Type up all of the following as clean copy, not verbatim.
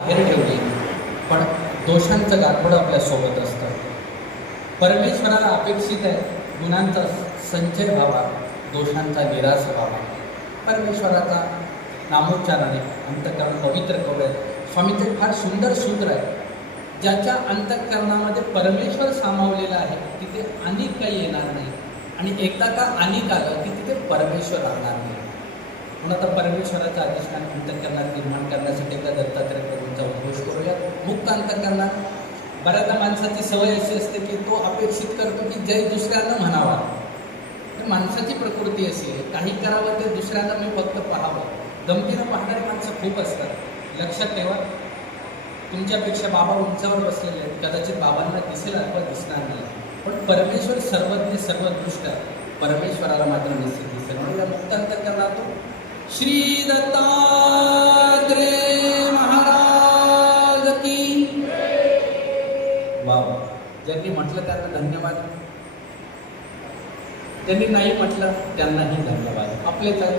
बाहेर ठेवली, पण दोषांचं गाठोडं आपल्यासोबत असतं. परमेश्वराला अपेक्षित आहे गुणांचा संचय व्हावा, दोषांचा निराश व्हावा. परमेश्वराचा नामोच्चाराने अंतःकरण पवित्र करूया. स्वामींचे फार सुंदर सूत्र आहे, ज्याच्या अंतःकरणामध्ये परमेश्वर सामावलेला आहे तिथे अनेक काही येणार नाही, आणि एकदा का अनेक आलं की तिथे परमेश्वर राहणार नाही. म्हणून आता परमेश्वराचं अधिष्ठान अंतःकरणात निर्माण करण्यासाठी एकदा दत्तात्रय प्रभूंचा उद्घोष करूया. मुक्त अंतःकरणात बऱ्याचदा माणसाची सवय अशी असते की तो अपेक्षित करतो की जय दुसऱ्यांना म्हणावा. माणसाची प्रकृती अशी आहे, काही करावं ते दुसऱ्यांना मी फक्त पाहावं. गमतीनं पाहणारी माणसं खूप असतात. लक्षात ठेवा, तुमच्यापेक्षा बाबा उंचावर बसलेले आहेत, कदाचित बाबांना दिसेल अथवा दिसणार नाही, पण परमेश्वर सर्वज्ञ सर्वदृष्ट आहे. परमेश्वराला मात्र निश्चित दिसेल. म्हणून या मुक्त अंतःकरणातून श्री दत्तात्रेय महाराज की वा. ज्यांनी म्हटलं त्यांना धन्यवाद, ज्यांनी नाही म्हटलं त्यांनाही धन्यवाद. आपलेच आहे.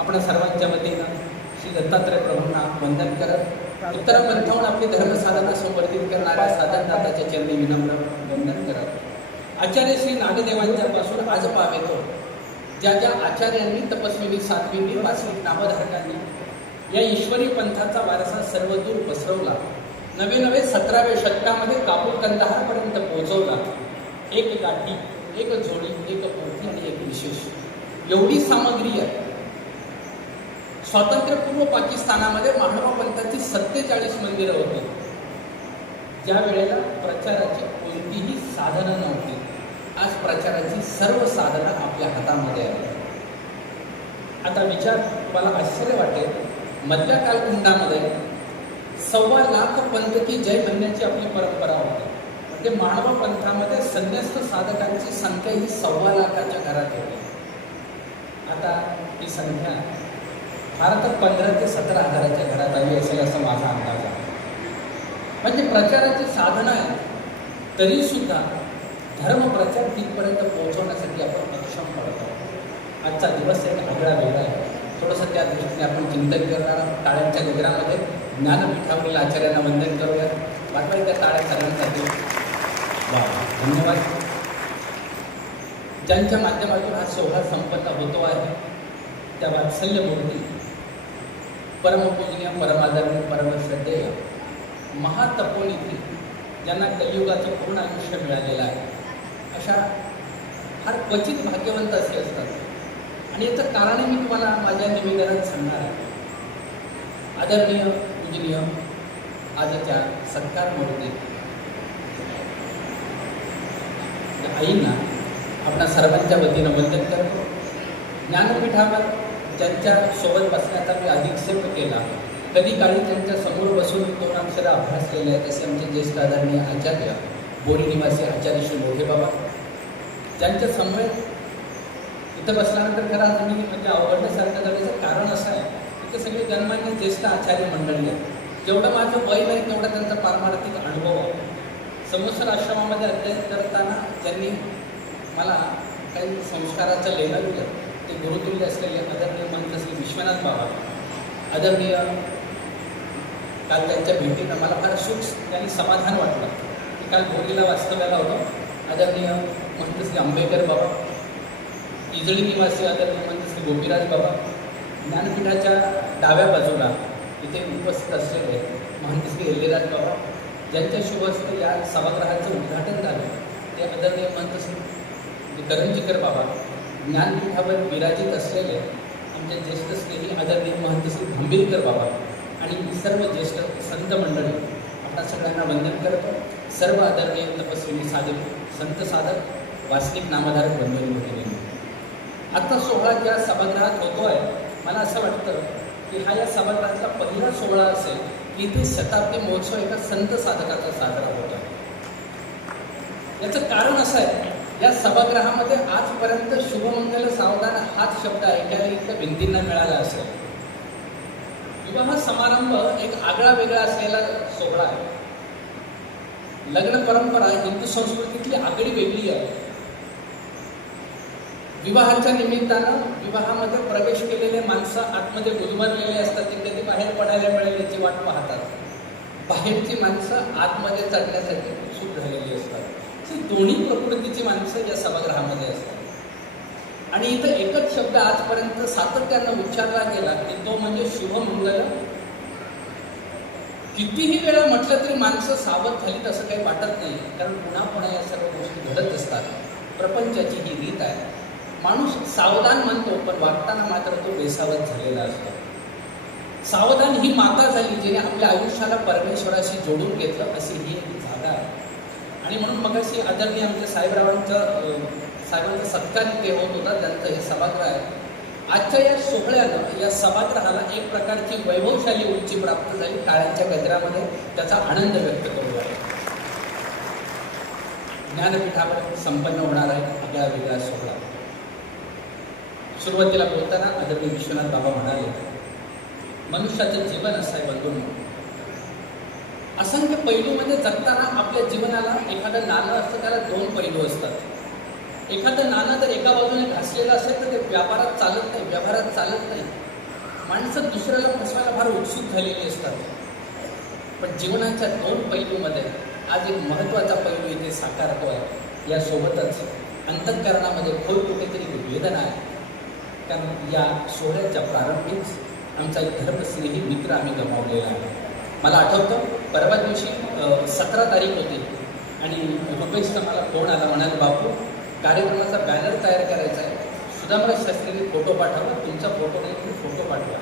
आपण सर्वांच्या वतीनं श्री दत्तात्रय प्रभूंना वंदन करत उत्तरापंथाहून आपली धर्मसाधना संवर्धित करणाऱ्या साधनदाताच्या चरणी विनम्र वंदन करत आचार्य श्री नागदेवांच्या पासून आज पावेतो, ज्या ज्या आचार्यांनी, तपस्विनी, साध्वींनी, वासनिक नामधारकांनी या ईश्वरी पंथाचा वारसा सर्वदूर पसरवला. नवे नवे 17व्या शतकामध्ये काबूल कंदाहारपर्यंत पोहोचवला. एक गाठी, एक जोडी, एक पोथी आणि एक विशेष, एवढी सामग्री आहे. स्वातंत्र्यपूर्व पाकिस्तानामध्ये महाडवा पंथाची 47 मंदिरं होती. ज्या वेळेला प्रचाराची कोणतीही साधनं नव्हती. आज प्रचाराची सर्व साधनं आपल्या हातामध्ये आहे. आता विचार, तुम्हाला आश्चर्य वाटेल, मधल्या कालखंडामध्ये 1.25 लाख पंथ की जय म्हणण्याची आपली परंपरा होती. म्हणजे मानव पंथामध्ये संन्यस्त साधकांची संख्या ही 1.25 लाखाच्या घरात होती. आता ही संख्या फार तर 15 ते 17 हजाराच्या घरात आली असेल असं माझा अंदाज आहे. म्हणजे प्रचाराची साधनं आहे, तरी सुद्धा धर्मप्रचार तिथपर्यंत पोहोचवण्यासाठी आपण अक्षम पडतो. आजचा दिवस एक आगळा वेगळा आहे. थोडंसं त्या दृष्टीने आपण चिंतन करणार. टाळ्यांच्या गजरामध्ये ज्ञानपीठावरील आचार्यांना वंदन करूया. वाटलं त्या टाळ्या सर्वांसाठी वा, धन्यवाद. ज्यांच्या माध्यमातून हा सोहळा संपन्न होतो आहे त्या वात्सल्यमूर्ती, परमपूजनीय, परमादरणीय, परमश्रद्धेय, महातपोनिधी, ज्यांना कलियुगाचं पूर्ण आयुष्य मिळालेलं आहे, अशा फार क्वचित भाग्यवंत असे असतात. आणि याचं कारणही मी तुम्हाला माझ्या निवेदनात सांगणार आहे. आदरणीय, पूजनीय आजच्या सत्कार मूर्ती आईंना आपण सर्वांच्या वतीनं वंदन करतो. ज्ञानपीठावर ज्यांच्या सोबत बसण्याचा मी अधिक्षेप केला, कधी काळी त्यांच्या समोर बसून 2 अक्षरं अभ्यासलेले आहेत, असे आमचे ज्येष्ठ आदरणीय आचार्य बोरी निवासी आचार्य श्री मोठे बाबा, ज्यांच्या समोर इथं बसल्यानंतर खरं आज मी म्हणजे आवडण्यासारखं झाल्याचं कारण असं आहे, इथं सगळे गणमान्य ज्येष्ठ आचार्य मंडळी आहेत. जेवढं माझं वय नाही तेवढा त्यांचा पारमार्थिक अनुभव आहे. समोसर आश्रमामध्ये अध्ययन करताना ज्यांनी मला काही संस्काराचं लेणं दिलं ते गुरुतुल्य असलेले आदरणीय मंत्र श्री विश्वनाथ बाबा, आदरणीय, काल त्यांच्या भेटीनं मला फार सुख आणि समाधान वाटलं. की काल बोरीला वास्तव्याला होतो. आदरणीय मंत्र श्री आंबेडकर बाबा, इजळी निवासी आदरणीय मंत्र श्री गोपीराज बाबा, ज्ञानपीठाच्या डाव्या बाजूला इथे उपस्थित असलेले महंत श्री एल्लेराज बाबा, ज्यांच्या शुभ हस्ते या सभागृहाचं उद्घाटन झालं ते आदरणीय मंत्र श्री करंजीकर बाबा, ज्ञानपीठावर विराजित असलेले आमचे ज्येष्ठ स्नेही आदरणीय महंत श्री गंभीरकर बाबा आणि सर्व ज्येष्ठ संत मंडळी, आपल्या सगळ्यांना वंदन करतो. सर्व आदरणीय तपस्विनी, साधक, संत साधक, वासनिक, नामधारक बंधू भगिनी, आजचा सोहळा ज्या सभागृहात होतो आहे, मला असं वाटतं की हा या सभागृहातला पहिला सोहळा असेल की इथे शताब्दी महोत्सव एका संत साधकाचा साजरा होतो आहे. याचं कारण असं आहे, या सभागृहामध्ये आजपर्यंत शुभमंगल सावधान हाच शब्द ऐकायला इथल्या भिंतींना मिळाला असेल. विवाह समारंभ एक आगळा वेगळा असलेला सोहळा आहे. लग्न परंपरा हिंदू संस्कृतीतली आगळी वेगळी आहे. विवाहाच्या निमित्तानं विवाहामध्ये प्रवेश केलेले माणसं आतमध्ये गुदमरलेले असतात, ते कधी बाहेर पडायला मिळेल याची वाट पाहतात. बाहेरची माणसं आतमध्ये चढण्यासाठी उत्सुक झालेली असतात. ही दोन्ही प्रकृतीची माणसं या सभागृहामध्ये असतात. आणि इथं एकच शब्द आजपर्यंत सातत्यानं उच्चारला गेला की तो म्हणजे शुभमंगल. कितीही वेळा म्हटलं तरी माणसं सावध झालीत असं काही वाटत नाही, कारण पुन्हा पुन्हा या सर्व गोष्टी घडत असतात. प्रपंचाची ही रीत आहे. माणूस सावधान म्हणतो, पण वागताना मात्र तो बेसावध झालेला असतो. सावधान ही माता झाली जिने आपल्या आयुष्याला परमेश्वराशी जोडून घेतलं, अशी ही एक जागा आहे. आणि म्हणून मगाशी आदरणीय आमच्या साहेबांचा सत्कार इथे होत होता, त्यांचं हे सभागृह आहे. आजच्या या सोहळ्यानं या सभागृहाला एक प्रकारची वैभवशाली उंची प्राप्त झाली. टाळ्यांच्या गजरामध्ये त्याचा आनंद व्यक्त करू लागला. ज्ञानपीठावर संपन्न होणार आहे आगळा वेगळा सोहळा. सुरुवातीला बोलताना आदरणीय विश्वनाथ बाबा म्हणाले, मनुष्याचं जीवन असं आहे बंधूंनो, असंख्य पैलूमध्ये जगताना आपल्या जीवनाला एखादं नाणं असतं, त्याला दोन पैलू असतात. एखादं नाणं जर एका बाजूने घासलेलं असेल तर ते व्यवहारात चालत नाही. माणसं दुसऱ्याला फसवायला फार उत्सुक झालेली असतात. पण जीवनाच्या दोन पैलूमध्ये आज एक महत्त्वाचा पैलू इथे साकारतो आहे. यासोबतच अंतःकरणामध्ये खोल कुठेतरी वेदना आहे, कारण या सोहळ्याच्या प्रारंभीच आमचा एक धर्मस्नेही मित्र आम्ही गमावलेला आहे. मला आठवतं, परवा दिवशी 17 तारीख होती आणि रुपेशचा मला फोन आला. म्हणाले, बापू कार्यक्रमाचा बॅनर तयार करायचा आहे, सुदामा शास्त्रीने फोटो पाठवला, तुमचा फोटो नाही तुम्ही फोटो पाठवा.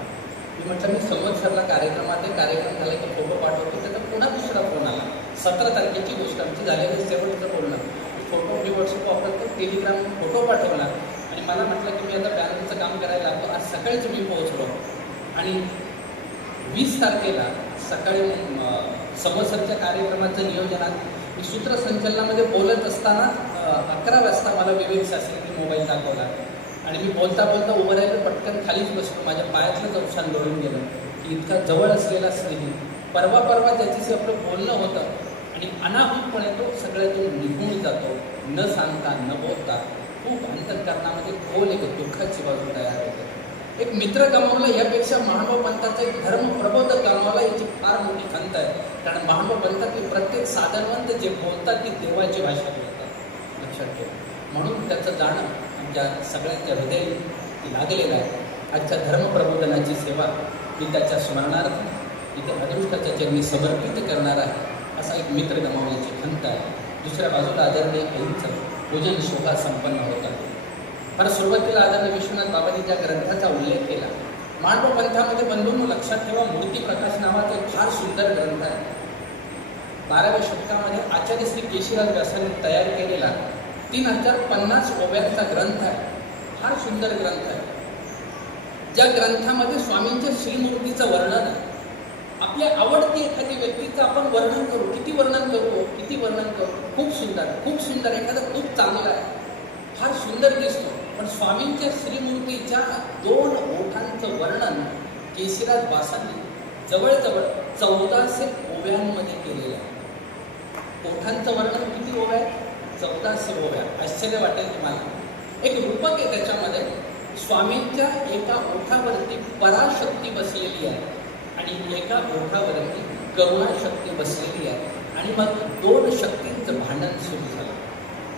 मी म्हटलं मी संवत्सरला कार्यक्रमात आहे, कार्यक्रम झाला की फोटो पाठवतो. त्याचा पुन्हा दुसरा फोन आला. 17 तारखेची गोष्ट आमची झालेली शेवटचं बोलणं. फोटो मी व्हॉट्सअप वापरतो, टेलिग्राम फोटो पाठवला आणि मला म्हटलं की मी आता बॅनरचं काम करायला लागतो. आज सकाळीच मी पोहोचलो आणि 20 तारखेला सकाळी संवत्सरच्या कार्यक्रमाचं नियोजनात मी सूत्रसंचलनामध्ये बोलत असताना 11 वाजता मला विवेक शास्त्रीने मोबाईल दाखवला आणि मी बोलता बोलता उभं राहिलं, पटकन खालीच बसलो. माझ्या पायातलंच अवसान घडून गेलं की इतका जवळ असलेला स्नेही परवा त्याच्याशी आपलं बोलणं होतं आणि अनाहूतपणे तो सगळ्यातून निघून जातो, न सांगता न बोलता. खूप अंतःकरणामध्ये खोल एक दुःखाची बाजू तयार होते. एक मित्र गमावला यापेक्षा महानुभाव पंथाचा एक धर्मप्रबोधक गमावला याची फार मोठी खंत आहे. कारण महानुभाव पंथातील प्रत्येक साधनवंत जे बोलतात ती देवाची भाषा बोलतात, लक्षात ठेवा. म्हणून त्याचं जाणं आमच्या सगळ्यांच्या हृदयाला लागलेलं आहे. आजच्या धर्मप्रबोधनाची सेवा मी त्याच्या स्मरणार्थ इथे अदृष्टाच्या चरणी समर्पित करणार आहे. असा एक मित्र गमावण्याची खंत आहे. दुसऱ्या बाजूला आदरणीय आईंचं पूजन शोभा संपन्न होता. फार सुरुवातीला आदरणीय विश्वनाथ बाबांनी ज्या ग्रंथाचा उल्लेख केला, महानुभाव पंथामध्ये बंधूंनो लक्षात ठेवा, मूर्ती प्रकाश नावाचा एक फार सुंदर ग्रंथ आहे. 12व्या शतकामध्ये आचार्य श्री केशीराज व्यासांनी तयार केलेला 3050 ओव्यांचा ग्रंथ आहे. फार सुंदर ग्रंथ आहे. ज्या ग्रंथामध्ये स्वामींच्या श्रीमूर्तीचं वर्णन आहे. आपल्या आवडती एखादी व्यक्तीचं आपण वर्णन करू, किती वर्णन करू, खूप सुंदर, एखादं खूप चांगलं आहे, फार सुंदर दिसतो. पण स्वामींच्या श्रीमूर्तीच्या 2 ओठांचं वर्णन केशीराज व्यासांनी जवळजवळ 1400 ओव्यांमध्ये केलेलं आहे. ओठांचं वर्णन किती ओव्या आहेत? 1400 ओव्या. आश्चर्य वाटेल तुम्हाला. एक रूपक आहे त्याच्यामध्ये. स्वामींच्या एका ओठावरती पराशक्ती बसलेली आहे आणि एका ओठावरती करुणाशक्ती बसलेली आहे. आणि मग 2 शक्तींचं भांडण सुरू झालं.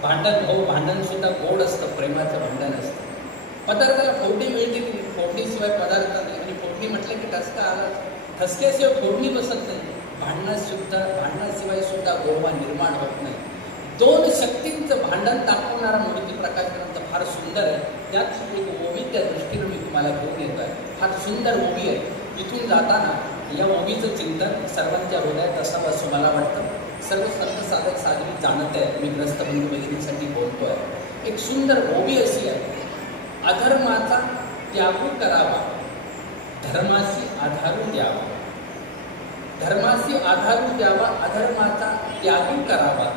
भांडण सुद्धा गोड असतं, प्रेमाचं भांडण असतं. पदार्थाला फोडणी मिळते की फोडणीशिवाय पदार्थ नाही, आणि फोडणी म्हटलं की ठसका आला, ठसक्याशिवाय फोडणी बसत नाही. भांडणाशिवाय सुद्धा गोडवा निर्माण होत नाही. 2 शक्तींचं भांडण दाखवणारा मूर्ती प्रकाश ग्रंथ फार सुंदर आहे. त्यात एक ओवी त्या दृष्टीने मी तुम्हाला घेऊन येतो आहे. फार सुंदर ओवी आहे. इथून जाताना या ओवीचं चिंतन सर्वांच्या हृदयात असावं असं मला वाटतं. सर्व संत साधक साधवी जाणत आहे, मी ग्रस्त बंधू भगिनींसाठी बोलतो आहे. एक सुंदर ओवी अशी आहे, अधर्माचा त्याग करावा, धर्माशी आधारू द्यावा. धर्माशी आधारू द्यावा, अधर्माचा त्याग करावा,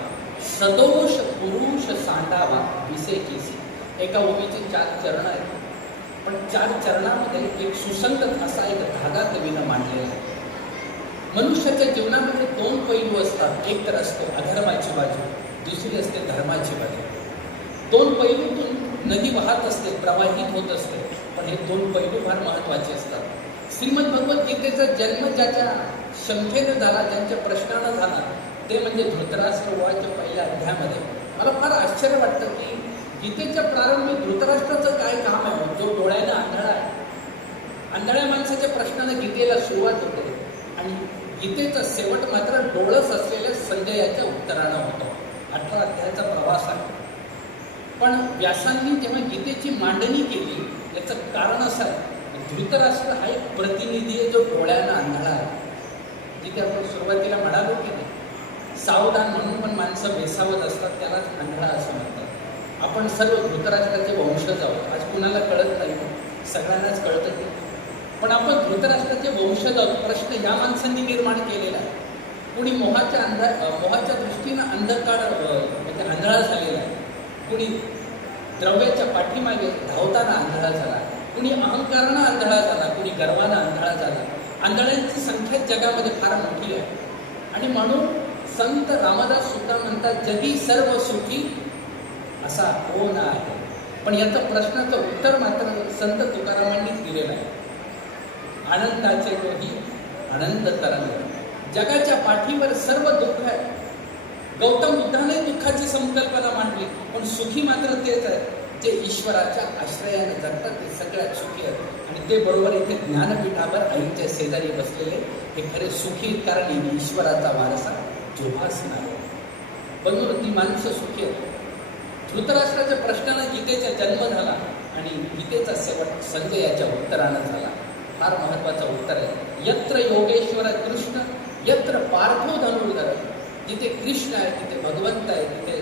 सदोष पुरुष सांडावा विसेकीसी. एका ओवीचे 4 चरण आहेत, पण 4 चरणामध्ये एक सुसंगत असा एक धागा कवीनं मांडलेला आहे. मनुष्याच्या जीवनामध्ये 2 पैलू असतात. एक तर असतो अधर्माची बाजू, दुसरी असते धर्माची बाजू. 2 पैलूतून नदी वाहत असते, प्रवाहित होत असते, पण हे दोन पैलू फार महत्त्वाचे असतात. श्रीमद भगवद्गीतेचा जन्म ज्याच्या शंखेनं झाला, ज्यांच्या प्रश्नानं झाला, ते म्हणजे धृतराष्ट्र वयाच्या पहिल्या अध्यायामध्ये. मला फार आश्चर्य वाटतं की गीतेच्या प्रारंभी धृतराष्ट्राचं काय काम आहे, जो डोळ्यानं आंधळा आहे. आंधळ्या माणसाच्या प्रश्नानं गीतेला सुरुवात होते आणि गीतेचा शेवट मात्र डोळस असलेल्या संजयाच्या उत्तरानं होतो. 18 अध्यायाचा प्रवास आहे. पण व्यासांनी जेव्हा गीतेची मांडणी केली, याचं कारण असं आहे, धृतराष्ट्र हा एक प्रतिनिधी आहे जो डोळ्यानं आंधळा आहे. जिथे आपण सुरुवातीला म्हणालो की नाही, सावधान म्हणून पण माणसं बेसावत असतात, त्यालाच आंधळा असं म्हणतात. आपण सर्व धृतराष्ट्राचे वंशज आहोत. आज कुणाला कळत नाही, सगळ्यांनाच कळतं की, पण आपण धृतराष्ट्राचे वंशज आहोत. प्रश्न या माणसांनी निर्माण केलेला आहे. कुणी मोहाच्या दृष्टीनं अंधकार म्हणजे आंधळा झालेला आहे. कुणी द्रव्याच्या पाठीमागे धावताना आंधळा झाला, कुणी अहंकारानं आंधळा झाला, कुणी गर्वानं आंधळा झाला. आंधळ्यांची संख्या जगामध्ये फार मोठी आहे. आणि म्हणून संत रामदास सुद्धा म्हणतात, जगी सर्व सुखी असा कोण आहे. पण याचं प्रश्नाचं उत्तर मात्र संत तुकारामांनीच दिलेलं आहे. आनंदाचे डोही आनंद तरंग, जगाच्या पाठीवर सर्व दुःख आहे. गौतम बुद्धाने दुःखाची संकल्पना मांडली, पण सुखी मात्र तेच आहे जे ईश्वराच्या आश्रयाने जगतात, ते सगळ्यात सुखी आहेत. आणि ते बरोबर इथे ज्ञानपीठावर आईच्या शेजारी बसलेले हे खरे सुखी आहेत, कारण ईश्वराचा वारसा जोपासणार. बंधू, ती माणसं सुखी आहेत. धृतराष्ट्राच्या प्रश्नानं गीतेचा जन्म झाला आणि गीतेचा शेवट संजयाच्या उत्तरानं झाला. फार महत्त्वाचं उत्तर आहे. यत्र योगेश्वर कृष्ण यत्र पार्थो धनुर्धर. जिथे कृष्ण आहे तिथे भगवंत आहे, तिथे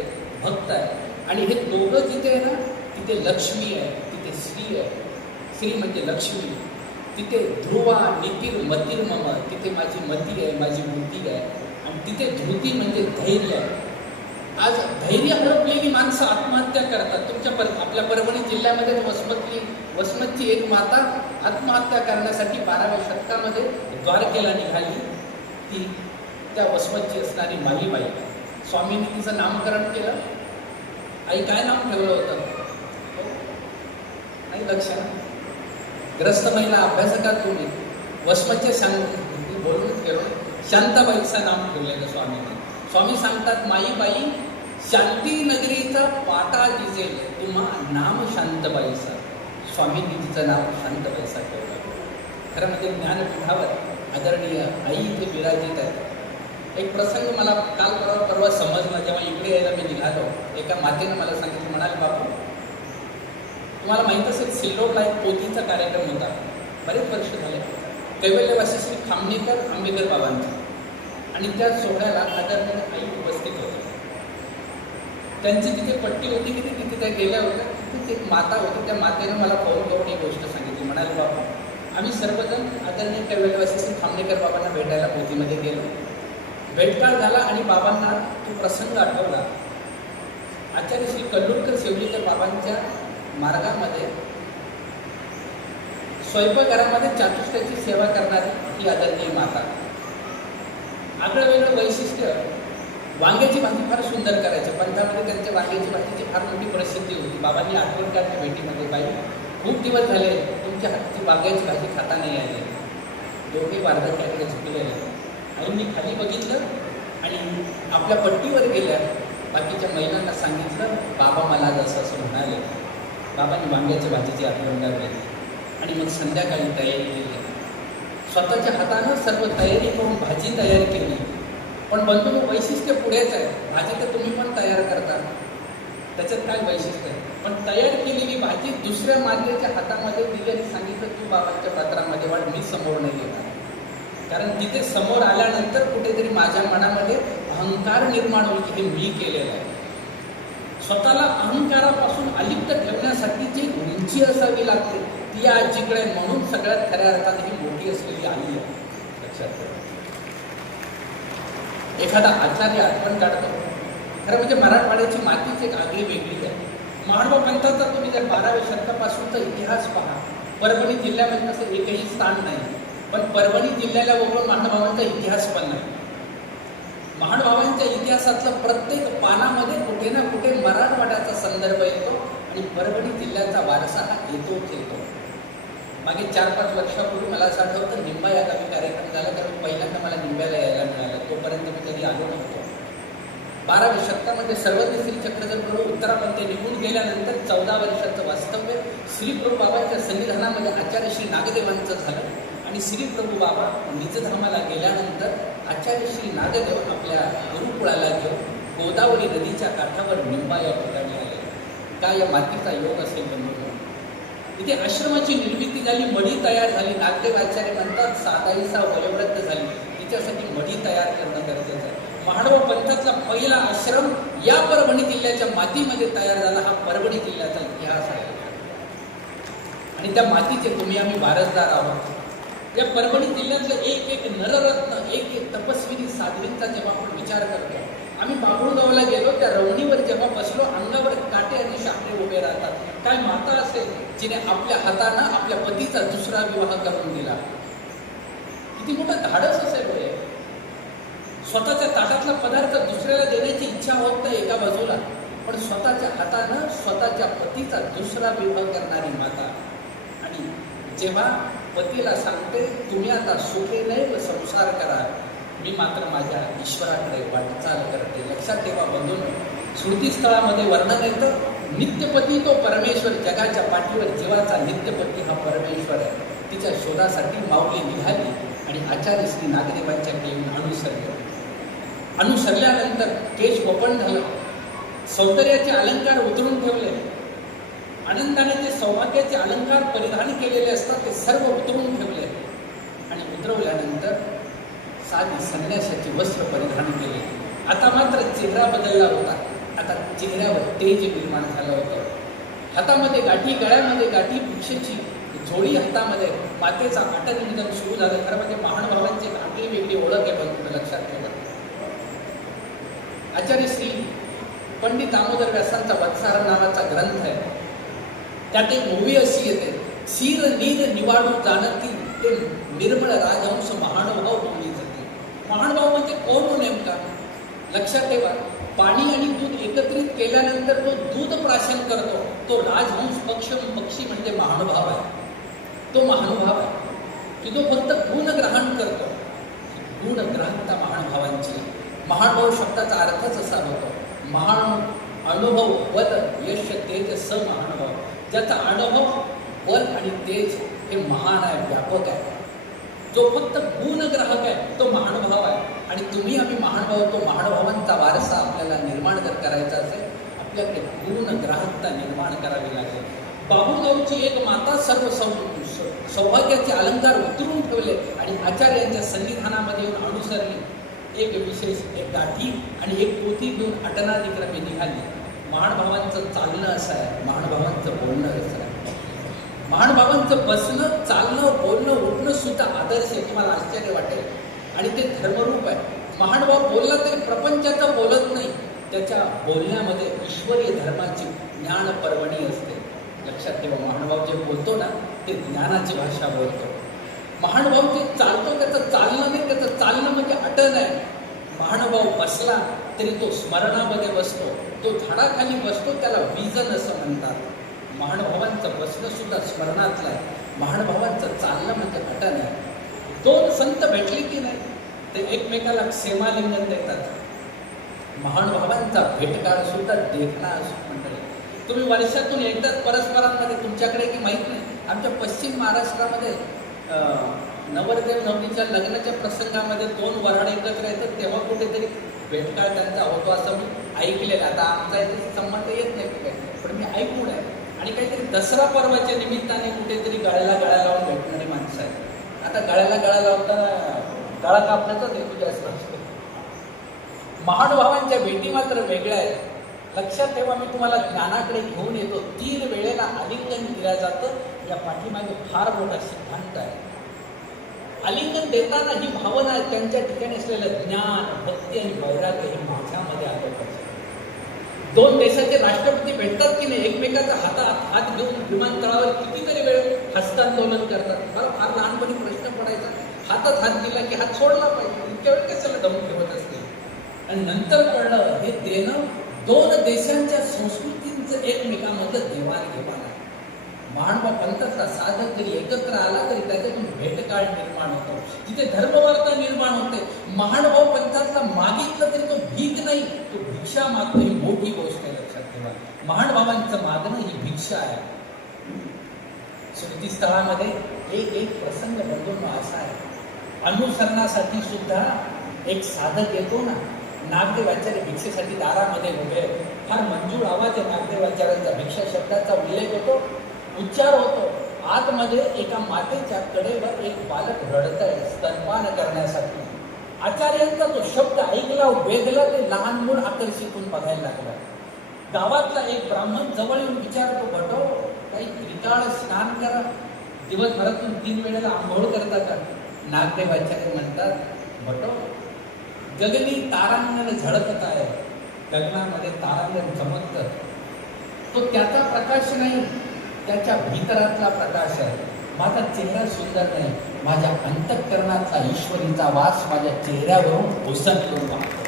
भक्त आहे. आणि हे दोघं जिथे आहे ना, तिथे लक्ष्मी आहे, तिथे श्री आहे. श्री म्हणजे लक्ष्मी. तिथे ध्रुवा नितीर मतीर मम, तिथे माझी मती आहे, माझी बुद्धी आहे. आणि तिथे धृती म्हणजे धैर्य आहे. आज धैर्य हरपलेली माणसं आत्महत्या करतात. आपल्या परभणी जिल्ह्यामध्ये वसमतची एक माता आत्महत्या करण्यासाठी 12व्या शतकामध्ये द्वारकेला निघाली. ती त्या वसमतची असणारी माईबाई. स्वामींनी तिचं नामकरण केलं. आई काय नाव ठेवलं होतं? नाही लक्षात. ग्रस्त महिला अभ्यासकात तुम्ही वसमतच्या बोलूनच केलं, शांताबाईचं नाव ठेवलेलं स्वामींनी. स्वामी सांगतात, माईबाई शांती नगरीचा पाटा दिसेल तुम्हा नाम शांतबाईचा. स्वामींनी तिचं नाव शांतबाईचा ठेवलं. खरं म्हणजे ज्ञानपीठावर आदरणीय आई इथे विराजित आहे. एक प्रसंग मला काल परवा समजला. जेव्हा इकडे यायला मी निघालो, एका मातेनं मला सांगितलं, म्हणाले, बापू तुम्हाला माहीत असेल सिल्लोडला एक पोथीचा कार्यक्रम होता, बरेच वर्ष झाले, कैवल्यवासी श्री खामणेकर आंबेकर बाबांचा. आणि त्या सोहळ्याला आदरणीय आई उपस्थित होते. त्यांची तिथे पट्टी होती की तिथे त्या गेल्या होत्या. तिथे एक माता होती. त्या मातेनं मला फोन करून ही गोष्ट सांगितली. म्हणाले, बाबा आम्ही सर्वजण आदरणीय कैवल्यवासी श्री खामणेकर बाबांना भेटायला पोथीमध्ये गेलो. भेटकाळ झाला आणि बाबांना तो प्रसंग आठवला. आचार्य श्री कल्लूरकर शेवलीकर बाबांच्या मार्गामध्ये स्वयंपाकघरामध्ये चातुष्टाची सेवा करणारी ही आदरणीय माता. आगळं वेगळं वैशिष्ट्य, वांग्याची भाजी फार सुंदर करायची. पंथामध्ये त्यांच्या वांग्याची भाजीची फार मोठी प्रसिद्धी होती. बाबांनी आठवण काढली भेटीमध्ये, बाई खूप दिवस झाले तुमच्या हातची वांग्याची भाजी खाता नाही आली. दोघे वार्धक्याकडे झुकलेले. आईंनी खाली बघितलं आणि आपल्या पट्टीवर गेल्या. बाकीच्या महिलांना सांगितलं, बाबा मला जसं असं म्हणाले. बाबांनी वांग्याच्या भाजीची आठवण काढली आणि मग संध्याकाळी तयारी केली. स्वतःच्या हातानं सर्व तयारी करून भाजी तयार केली. पण बंधू, वैशिष्ट्य पुढेच आहे. भाजी तर तुम्ही पण तयार करता, त्याच्यात काय वैशिष्ट्य आहे. पण तयार केलेली भाजी दुसऱ्या मातेच्या हातामध्ये दिली आणि सांगितलं, तू बाबांच्या पात्रामध्ये वाढ, मी समोर नाही येणार. कारण तिथे समोर आल्यानंतर कुठेतरी माझ्या मनामध्ये अहंकार निर्माण होईल की हे मी केलेलं आहे. स्वतःला अहंकारापासून अलिप्त ठेवण्यासाठी जी उंची असावी लागते ती आजीकडे. म्हणून सगळ्यात खऱ्या अर्थाने ही मोठी असलेली आई आहे. लक्षात ठेवा. एखादा आचार्य आठवण काढतो. खरं म्हणजे मराठवाड्याची मातीच एक आगळी वेगळी आहे. महाडवा पंथाचा तुम्ही जर 12व्या शतकापासूनचा इतिहास पहा, परभणी जिल्ह्यामध्ये तसं एकही स्थान नाही. पण परभणी जिल्ह्याला वगळून महानुभावांचा इतिहास पण नाही. महानुभावांच्या इतिहासातलं प्रत्येक पानामध्ये कुठे ना कुठे मराठवाड्याचा संदर्भ येतो आणि परभणी जिल्ह्याचा वारसा हा येतोच येतो. मागे 4-5 वर्षापूर्वी मला असं आठवतं निंबा या गावी कार्यक्रम झाला, कारण पहिल्यांदा मला निंब्याला यायला मिळालं. तोपर्यंत मी कधी आलो नव्हतो. 12व्या शतकामध्ये सर्वज्ञ श्री चक्रधर प्रभू उत्तरामध्ये निघून गेल्यानंतर 14 वर्षाचं वास्तव्य श्री प्रभू बाबांच्या सन्निधानामध्ये आचार्य श्री नागदेवांचं झालं. आणि श्री प्रभू बाबा निजधामाला गेल्यानंतर आचार्य श्री नागदेव आपल्या गुरुकुळाला घेऊन गोदावरी नदीच्या काठावर निंबा या ठिकाणी आले. काय या मातीचा योग असेल म्हणून इथे आश्रमाची निर्मिती झाली, मढी तयार झाली. नागदेव आचार्य म्हणतात सादाईसा वयोवृद्ध झाली, तिच्यासाठी मढी तयार करणं गरजेचं आहे. महाडवा पंथातला पहिला आश्रम या परभणी जिल्ह्याच्या मातीमध्ये तयार झाला. हा परभणी जिल्ह्याचा इतिहास आहे आणि त्या मातीचे तुम्ही आम्ही वारसदार आहोत. या परभणी जिल्ह्यातलं एक एक नररत्न, एक एक तपस्विनी साध्वींचा जेव्हा आपण विचार करतो, आम्ही बाबुळगावला गेलो, त्या रवणीवर जेव्हा बसलो, अंगावर काटे आणि शापे उभे राहतात. काय माता असेल जिने आपल्या हातानं आपल्या पतीचा दुसरा विवाह करून दिला? किती मोठं धाडस असेल हे. स्वतःच्या ताटातला पदार्थ दुसऱ्याला देण्याची इच्छा होत नाही एका बाजूला, पण स्वतःच्या हातानं स्वतःच्या पतीचा दुसरा विवाह करणारी माता. आणि जेव्हा पतीला सांगते तुम्ही आता सुखेने संसार करा, मी मात्र माझ्या ईश्वराकडे वाटचाल करते. लक्षात ठेवा बंधूंनो, स्मृतीस्थळामध्ये वर्णन येतं नित्यपती तो परमेश्वर, जगाच्या पाठीवर जीवाचा नित्यपती हा परमेश्वर आहे. तिच्या शोधासाठी माऊली निघाली आणि आचार्य श्री नागदेवांच्या केळून अनुसरल्यानंतर केश वपन झालं, सौंदर्याचे अलंकार उतरून ठेवले, आनंदाने ते सौभाग्याचे अलंकार परिधान केलेले असतात ते सर्व उतरून ठेवले आणि उतरवल्यानंतर साधी संन्यासाची वस्त्र परिधान केले. आता मात्र चेहरा बदलला होता. आता चेहऱ्यावर तेज निर्माण झालं होतं. हातामध्ये गाठी, गळ्यामध्ये गाठी, भिक्षेची झोळी हातामध्ये, मातेचा आटनिवेदन सुरू झालं. खरं म्हणजे महानुभावांची एक आगळी वेगळी ओळख आहे, पण लक्षात ठेवा. आचार्य श्री पंडित दामोदर व्यासांचा वत्सार नावाचा ग्रंथ आहे. त्यात एक मूवी अशी येते, सीर नीर निवाडू जाणती ते निर्मळ राजहंस महानुभाव बोलली जाते. महानुभाव म्हणजे कोण हो नेमका? लक्षात ठेवा, पाणी आणि दूध एकत्रित केल्यानंतर तो दूध प्राशन करतो, तो राजहंस पक्षी म्हणजे महानुभाव आहे. तो महानुभाव आहे की तो फक्त गुण ग्रहण करतो. गुणग्रहणता महानुभावांची. महानुभाव शब्दाचा अर्थच असा होतो महान अनुभव बल यश तेज स महानुभाव. ज्याचा अनुभव बल आणि तेज हे महान आहे, व्यापक आहे. जो फक्त गुणग्राहक आहे तो महानुभाव आहे. आणि तुम्ही आम्ही महानुभाव, तो महानुभावांचा वारसा आपल्याला निर्माण जर करायचा असेल, आपल्याकडे गुणग्राहकता निर्माण करावी लागेल. बाबुळगावची एक माता सर्व सौभाग्याचे अलंकार उतरून ठेवले आणि आचार्यांच्या सन्निधानामध्ये येऊन अनुसरली. एक विशेष, एक गाठी आणि एक पोथी घेऊन अटनादिक्रमे निघाली. महानुभावांचं चालणं असं आहे, महानुभावांचं बोलणं असं आहे. महानुभावांचं बसणं, चालणं, बोलणं, उठणं सुद्धा आदर्श आहे. तुम्हाला आश्चर्य वाटेल. आणि ते धर्मरूप आहे. महानुभाव बोलला तरी प्रपंचाचं बोलत नाही, त्याच्या बोलण्यामध्ये ईश्वरीय धर्माची ज्ञान पर्वणी असते. लक्षात ठेवा, महानुभाव जे बोलतो ना ते ज्ञानाची भाषा बोलतो. महानुभाव जे चालतो त्याचं चालणं नाही, त्याचं चालणं म्हणजे अटन आहे. महानुभाव बसला तरी तो स्मरणामध्ये बसतो, तो झाडाखाली बसतो, त्याला विजन असं म्हणतात. महानुभावांचं बसणं सुद्धा स्मरणातलं आहे. महानुभावांचं चालणं म्हणजे अटन आहे. दोन संत भेटले की नाही ते एकमेकाला क्षेमालिंगन देतात. महानुभावांचा भेटकाळ सुद्धा देखणा असं मंडळी. तुम्ही वर्षातून एकदाच परस्परांमध्ये, तुमच्याकडे की माहीत नाही, आमच्या पश्चिम महाराष्ट्रामध्ये नवरदेव नवरीच्या लग्नाच्या प्रसंगामध्ये 2 वऱ्हाड एकत्र येतात, तेव्हा कुठेतरी भेटकाळ त्यांचा होतो असं मी ऐकलेलं. आता आमचा इथे संबंध येत नाही काय, पण मी ऐकून आहे. आणि काहीतरी दसरा पर्वाच्या निमित्ताने कुठेतरी गळ्याला गळा लावून भेटणारी माणसं आहेत. आता गळ्याला गळा लावताना गळा कापण्याचाच हेतू जास्त असतो. महानुभावांच्या भेटी मात्र वेगळ्या आहेत. लक्षात ठेवा, मी तुम्हाला ज्ञानाकडे घेऊन येतो. 3 वेळेला आलिंगन दिलं जातं, या पाठीमागे फार मोठा सिद्धांत आहे. आलिंगन देताना ही भावना, त्यांच्या ठिकाणी असलेलं ज्ञान, भक्ती आणि वैराग्य हे माझ्यामध्ये आलं पाहिजे. 2 देशाचे राष्ट्रपती भेटतात की नाही, एकमेकाचा हातात हात घेऊन विमानतळावर कितीतरी वेळ हस्तांदोलन करतात. मला फार लहानपणी प्रश्न पडायचा, हातात हात दिला की हात सोडला पाहिजे, इतक्या वेळ कशाला दम ठेवत असते. आणि नंतर कळलं हे देणं दोन देशांच्या संस्कृतींचं एकमेकांमध्ये देवाणघेवाण आहे. महानुभाव पंथातला साधक जरी एकत्र आला तरी त्याच्यातून भेटकाळ निर्माण होतो, तिथे धर्मवार्ता निर्माण होते. महानुभाव पंथातला मागितलं तरी तो भीक नाही, तो भिक्षा मागतो. ही मोठी गोष्ट आहे, लक्षात ठेवा. महानुभावांचं मागणं ही भिक्षा आहे. स्मृतीस्थळामध्ये एक प्रसंग बंधूंनो असा आहे, अनुसरणासाठी सुद्धा एक साधक येतो ना, नागदेवाचार्य भिक्षेसाठी दारामध्ये उभे. फार मंजूळ आवाज आहे नागदेवाचार्यांचा. भिक्षा शब्दाचा उल्लेख होतो, उच्चार होतो. आतमध्ये एका मातेच्या कडेवर एक बालक रडत आहे स्तनपान करण्यासाठी. आचार्यांचा तो शब्द ऐकला, वेगला, ते लहान मूल आकर्षित होऊन बघायला लागला. गावातला एक ब्राह्मण जवळ येऊन विचारतो, भटो काही त्रिकाळ स्नान करा, दिवसभरातून 3 वेळेला आंघोळ करता का? नागदेवाचार्य म्हणतात, भटो गगनी तारांगण झळकत आहे, गगनामध्ये तारांगण चमकतं, तो त्याचा प्रकाश नाही, त्याच्या भीतरातला प्रकाश आहे. माझा चेहरा सुंदर नाही, माझ्या अंतःकरणातला ईश्वरीचा वास माझ्या चेहऱ्यावरून ओसंडून वाहतो.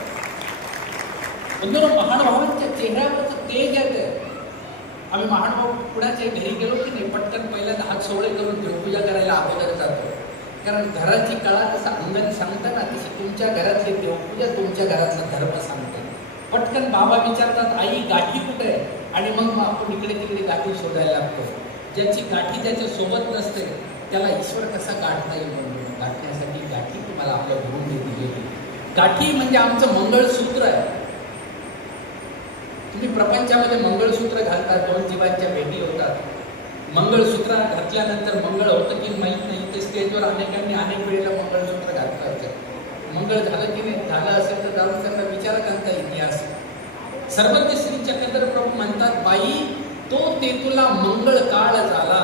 महानुभावांच्या चेहऱ्यावरचं तेज येते. आम्ही महानुभाव कुणाच्या घरी गेलो की नाही, पटकन पहिल्यांदा हात सोवळे करून देवपूजा करायला अगोदर जातो. कारण घराची कळा जसं अंगण सांगतं ना, तशी तुमच्या घरातली देवपूजा तुमच्या घरातला धर्म सांगते. पटकन बाबा विचारतात, आई गाठी कुठे आहे? आणि मग आपण इकडे तिकडे गाठी शोधायला लागतो. ज्याची गाठी ज्याच्या सोबत नसते त्याला ईश्वर कसा गाठता येईल? म्हणून गाठण्यासाठी गाठी तुम्हाला आपल्या गुरुने दिलेली. गाठी म्हणजे आमचं मंगळसूत्र आहे. तुम्ही प्रपंचामध्ये मंगळसूत्र घालता, 2 जीवांच्या भेटी होतात. मंगळसूत्र घातल्यानंतर मंगळ होतं की माहीत नाही, ते स्टेजवर अनेकांनी अनेक वेळेला मंगळसूत्र घातलं. मंगळ झालं की नाही, झालं असेल तर जाऊन त्यांना विचार करता इतिहास. सर्वज्ञ श्री चक्रधर प्रभू म्हणतात, बाई तो ते तुला मंगळ काळ झाला.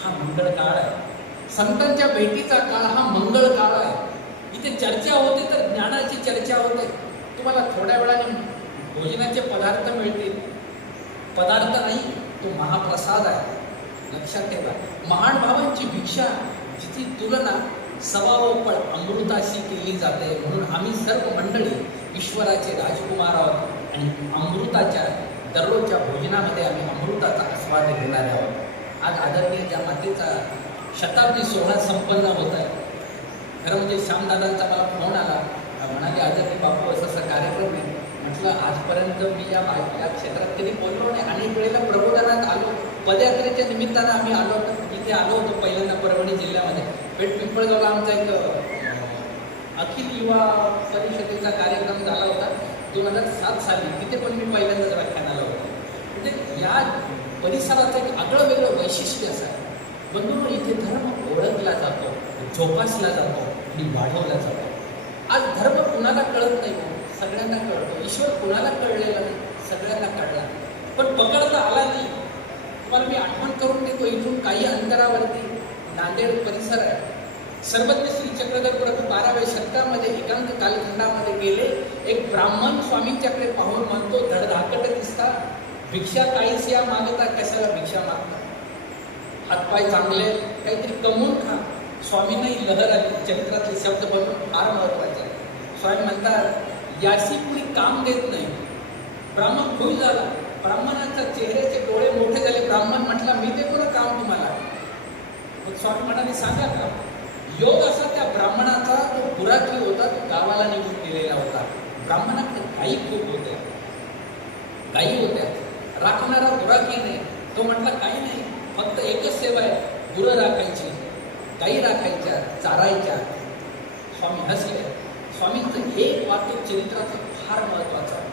हा मंगळ काळ आहे. संतांच्या भेटीचा काळ हा मंगळ काळ आहे. इथे चर्चा होते तर ज्ञानाची चर्चा होते. तुम्हाला थोड्या वेळाने भोजनाचे पदार्थ मिळतील. पदार्थ नाही, तो महाप्रसाद आहे. लक्षात ठेवा, महानुभावांची भिक्षा जिची तुलना सवावपळ अमृताशी केली जाते. म्हणून आम्ही सर्व मंडळी ईश्वराचे राजकुमार आहोत आणि अमृताच्या दररोजच्या भोजनामध्ये आम्ही अमृताचा आस्वाद घेणारे आहोत. आज आदरणीय ज्या मातेचा शताब्दी सोहळा संपन्न होत आहे. खरं म्हणजे श्यामदादांचा मला फोन आला, म्हणाले आदरणीय बापू असा कार्यक्रम आहे. म्हटलं आजपर्यंत मी या क्षेत्रात कधी बोललो नाही. अनेक वेळेला प्रबोधनात आलो, पदयात्रेच्या निमित्तानं आम्ही आलो होतो. इथे आलो होतो पहिल्यांदा परभणी जिल्ह्यामध्ये. पेठ पिंपळगावला आमचा एक अखिल युवा परिषदेचा कार्यक्रम झाला होता 2007 साली. तिथे पण मी पहिल्यांदाच व्याख्यानाला होतो. म्हणजे या परिसराचं एक आगळं वेगळं वैशिष्ट्य असं आहे. बंधूंनो, इथे धर्म ओळखला जातो, जोपासला जातो आणि वाढवला जातो. आज धर्म कुणाला कळत नाही, सगळ्यांना कळतो. ईश्वर कुणाला कळलेला नाही, सगळ्यांना कळला, पण पकडता आला नाही. तुम्हाला मी आठवण करून देतो, इथून काही अंतरावरती नांदेड परिसर आहे. सर्वज्ञ श्री चक्रधर प्रभू 12व्या शतकामध्ये एकांत कालखंडामध्ये गेले. एक ब्राह्मण स्वामींच्याकडे पाहून म्हणतो, धडधाकट दिसता, भिक्षा काहीच मागता, कशाला भिक्षा मागता? हातपाय चांगले, काहीतरी कमवून खा. स्वामींनाही लहर आली. चरित्रातले शब्द बनवून फार महत्वाचे आहे. स्वामी म्हणतात, याशी कुणी काम देत नाही. ब्राह्मण खुश झाला. ब्राह्मणाच्या चेहऱ्याचे डोळे मोठे झाले. ब्राह्मण म्हटला, मी देतो ना काम तुम्हाला. मग स्वामी म्हणाले, सांगा का? योग असा त्या ब्राह्मणाचा, तो पुराकी होता, तो गावाला निघून गेलेला होता. ब्राह्मणाकडे गायी खूप होत्या, गायी होत्या. राखणारा पुराकी नाही. तो म्हटला, काही नाही, फक्त एकच सेवा आहे, गुरं राखायची, गायी राखायच्या, चारायच्या. स्वामी हसले. स्वामींचं एक वाक्य चरित्राचं फार महत्वाचं.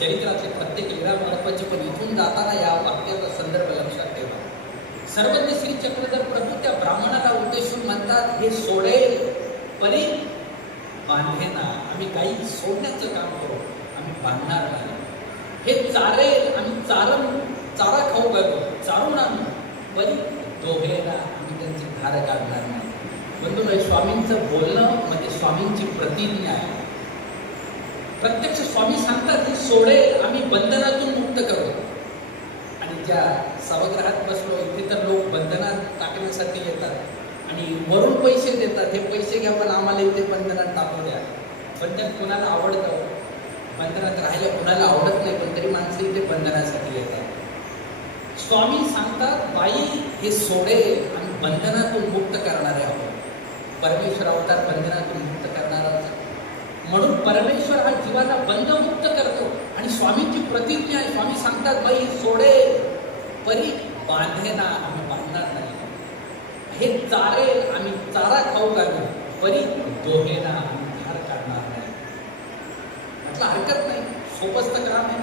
चरित्रातले प्रत्येक लीळा महत्वाचे, पण इथून जाताना या वाक्याचा संदर्भ लक्षात ठेवा. सर्वज्ञ श्री चक्रधर प्रभू त्या ब्राह्मणाला उद्देशून म्हणतात, हे सोडेल परी बांधे ना. आम्ही गायी सोडण्याचं काम करू, आम्ही बांधणार नाही. हे चारेल, आम्ही चारा खाऊ घालू, चारून आणू, परी दोहे ना, आम्ही त्यांची धार काढणार नाही. बंधू, स्वामींचं बोलणं म्हणजे स्वामींची प्रतिज्ञा आहे. प्रत्यक्ष स्वामी सांगतात, हे सोडेल, आम्ही बंधनातून मुक्त करू. आणि ज्या सभागृहात बसलो, इथे तर लोक बंधनात टाकण्यासाठी येतात आणि वरून पैसे देतात. हे पैसे घ्या, पण आम्हाला इथे बंधनात टाकू द्या. बंधन कुणाला आवडतं? बंधनात राहायला कुणाला आवडत नाही, पण तरी माणसं इथे बंधनासाठी येतात. स्वामी सांगतात, बाई हे सोडे आणि बंधनातून मुक्त करणारे आहोत. परमेश्वर अवतार बंधनातून मुक्त करणारा, म्हणून परमेश्वर हा जीवाला बंधमुक्त करतो. आणि स्वामींची प्रतिज्ञा आहे, स्वामी सांगतात, बाई सोडे परी बांधे ना, आम्ही बांधणार नाही. हे चारेल, आम्ही चारा खाऊ घालू, परी दोहे ना, आम्ही धार काढणार नाही. म्हटलं हरकत नाही, सोपस्त काम आहे.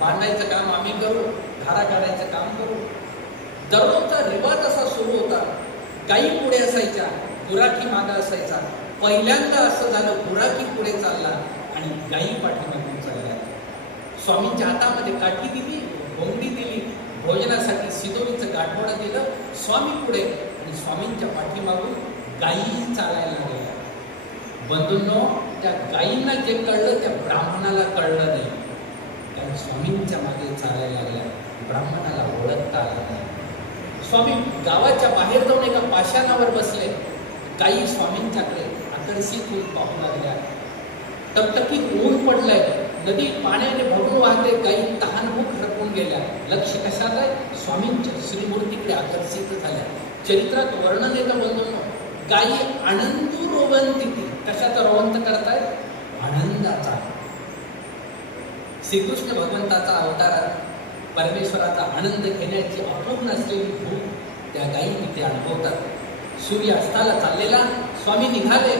बांधायचं काम आम्ही करू, धारा काढायचं काम करू. दररोजचा रिवाज असा सुरू होता. गाई पुढे असायच्या, गुराखी मागं असायचा. पहिल्यांदा असं झालं, गुराखी पुढे चालला आणि गाई पाठीमागून चालल्या. स्वामींच्या हातामध्ये काठी दिली, घोंगडी दिली, भोजनासाठी सिदोरीचं गाठोडं दिलं. स्वामी पुढे आणि स्वामींच्या पाठीमागून गायी चालायला लागल्या. बंधूंनो, त्या गायींना जे कळलं त्या ब्राह्मणाला कळलं नाही, कारण स्वामींच्या मागे चालायला लागल्या. ब्राह्मणाला ओळखता आलं नाही. स्वामी गावाच्या बाहेर जाऊन एका पाषाणावर बसले. गायी स्वामींच्याकडे आकर्षित होऊन पाहू लागल्या. टकटकीत ऊन पडलंय, नदी पाण्याने भरून वाहते, गायी तहानभूक हरपून गेल्या. लक्ष कशात आहे? स्वामींच्या श्रीमूर्तीकडे आकर्षित झाल्या. चरित्रात वर्णन येतं बंधूंनो, गायी आनंदू रोवंती. कशाचा रोवंत करताय? आनंदाचा. श्रीकृष्ण भगवंताचा अवतारात परमेश्वराचा आनंद घेण्याची अपूर्ण असलेली भूक त्या गायी तिथे अनुभवतात. सूर्य अस्ताला चाललेला, स्वामी निघाले.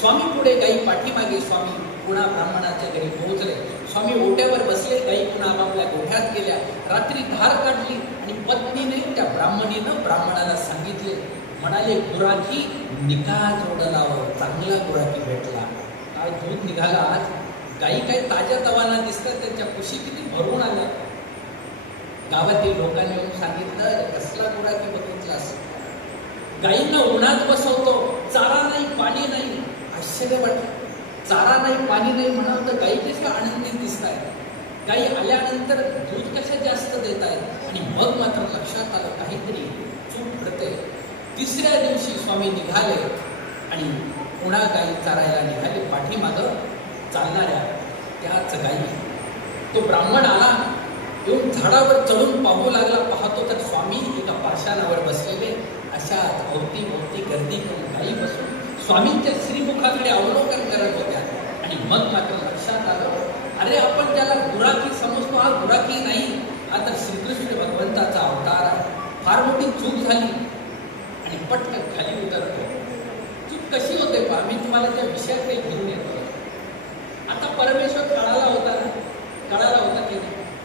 स्वामी पुढे, गायी पाठीमागे. स्वामी पुन्हा ब्राह्मणाच्या घरी पोहोचले. स्वामी ओट्यावर बसले, गायी पुन्हा आपापल्या गोठ्यात गेल्या. रात्री धार काढली आणि पत्नीने, त्या ब्राह्मणीनं ब्राह्मणाला सांगितले, म्हणाले, गुराखी निका जोडलावं, चांगला गुराखी भेटला. काय दूध निघाला आज. गायी काही ताज्या तवाना दिसतात, त्यांच्या कुशी किती भरून आल्या. गावातील लोकांनी येऊन सांगितलं, कसला गुराखी बघितलास? गायींना उन्हात बसवतो, चारा नाही, पाणी नाही. आश्चर्य वाटलं. चारा नाही, पाणी नाही म्हणाल तर गायी कशा आनंदी दिसत आहेत. गायी आल्यानंतर दूध कशा जास्त देत आहेत. आणि मग मात्र लक्षात आलं, काहीतरी चूक घडते. तिसऱ्या दिवशी स्वामी निघाले आणि पुन्हा गायी चारायला निघाले. पाठीमागं चालणाऱ्या त्याच गायी. तो ब्राह्मण आला, येऊन झाडावर चढून पाहू लागला. पाहतो तर स्वामी एका पाषाणावर बसलेले. अशा अवतीभोवती गर्दी करून गायी बसून स्वामींच्या श्रीमुखाकडे अवलोकन करत होत्या. आणि मग मात्र लक्षात आलं, अरे आपण त्याला गुराखी समजतो, हा गुराखी नाही, हा तर श्रीकृष्ण भगवंताचा अवतार आहे. फार मोठी चूक झाली. आणि पटकन खाली उतरतो. चूक कशी होते पहा, मी तुम्हाला त्या विषयाकडे घेऊन येतो. आता परमेश्वर कळाला होता ना, कळाला होता की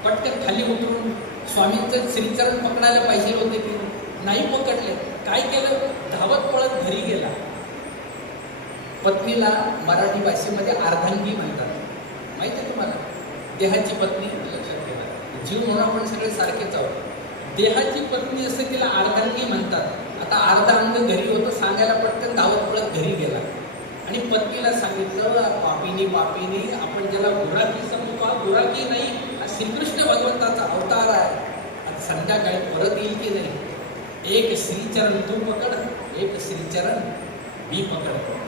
पटकन खाली उतरून स्वामींचं श्रीचरण पकडायला पाहिजे होते की नाही पकडले. काय केलं? धावत पळत घरी गेला. पत्नीला मराठी भाषेमध्ये अर्धांगी म्हणतात, माहिती आहे तुम्हाला? देहाची पत्नी, लक्षात ठेवा. जीव म्हणून आपण सगळे सारखेच आहोत. देहाची पत्नी असं तिला अर्धांगी म्हणतात. आता अर्धा अंग घरी होतं, सांगायला पटकन धावत पळत घरी गेला. आणि पत्नीला सांगितलं, पापिनी पापिनी, आपण ज्याला गुराखी समजतो, हा गुराखी नाही, हा श्रीकृष्ण भगवंताचा अवतार आहे. आता संध्याकाळी परत येईल की नाही? एक श्रीचरण तू पकड, एक श्रीचरण मी पकडतो.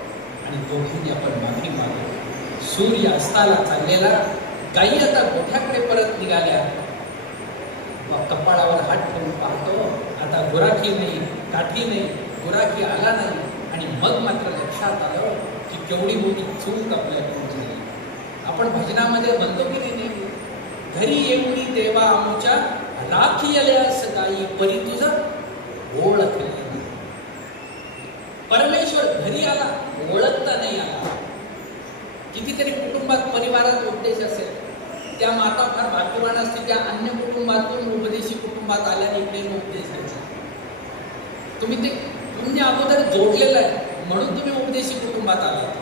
आणि दोघांनी आपण माफी मागली. सूर्य अस्ताला चाललेला. गायी आता गोठ्याकडे परत निघाल्या. कपाळावर हात ठेवून पाहतो, आता गुराखी नाही, काठी नाही, गुराखी आला नाही. आणि मग मात्र लक्षात आलं की केवढी मोठी चूक आपल्याकडून झाली. आपण भजनामध्ये म्हणतो की नाही, घरी एवढी देवा आमच्या, राखी आल्यास गायी परी तुझं ओळखलं. परमेश्वर घरी आला, ओळखता नाही आला. कितीतरी कुटुंबात, परिवारात उपदेश असेल, त्या माता फार भाग्यवान असतील, त्या अन्य कुटुंबातून उपदेशी कुटुंबात आल्याने इकडे उपदेश घ्यायचा. तुम्ही ते पुण्य अगोदर जोडलेलं आहे म्हणून तुम्ही उपदेशी कुटुंबात आलात.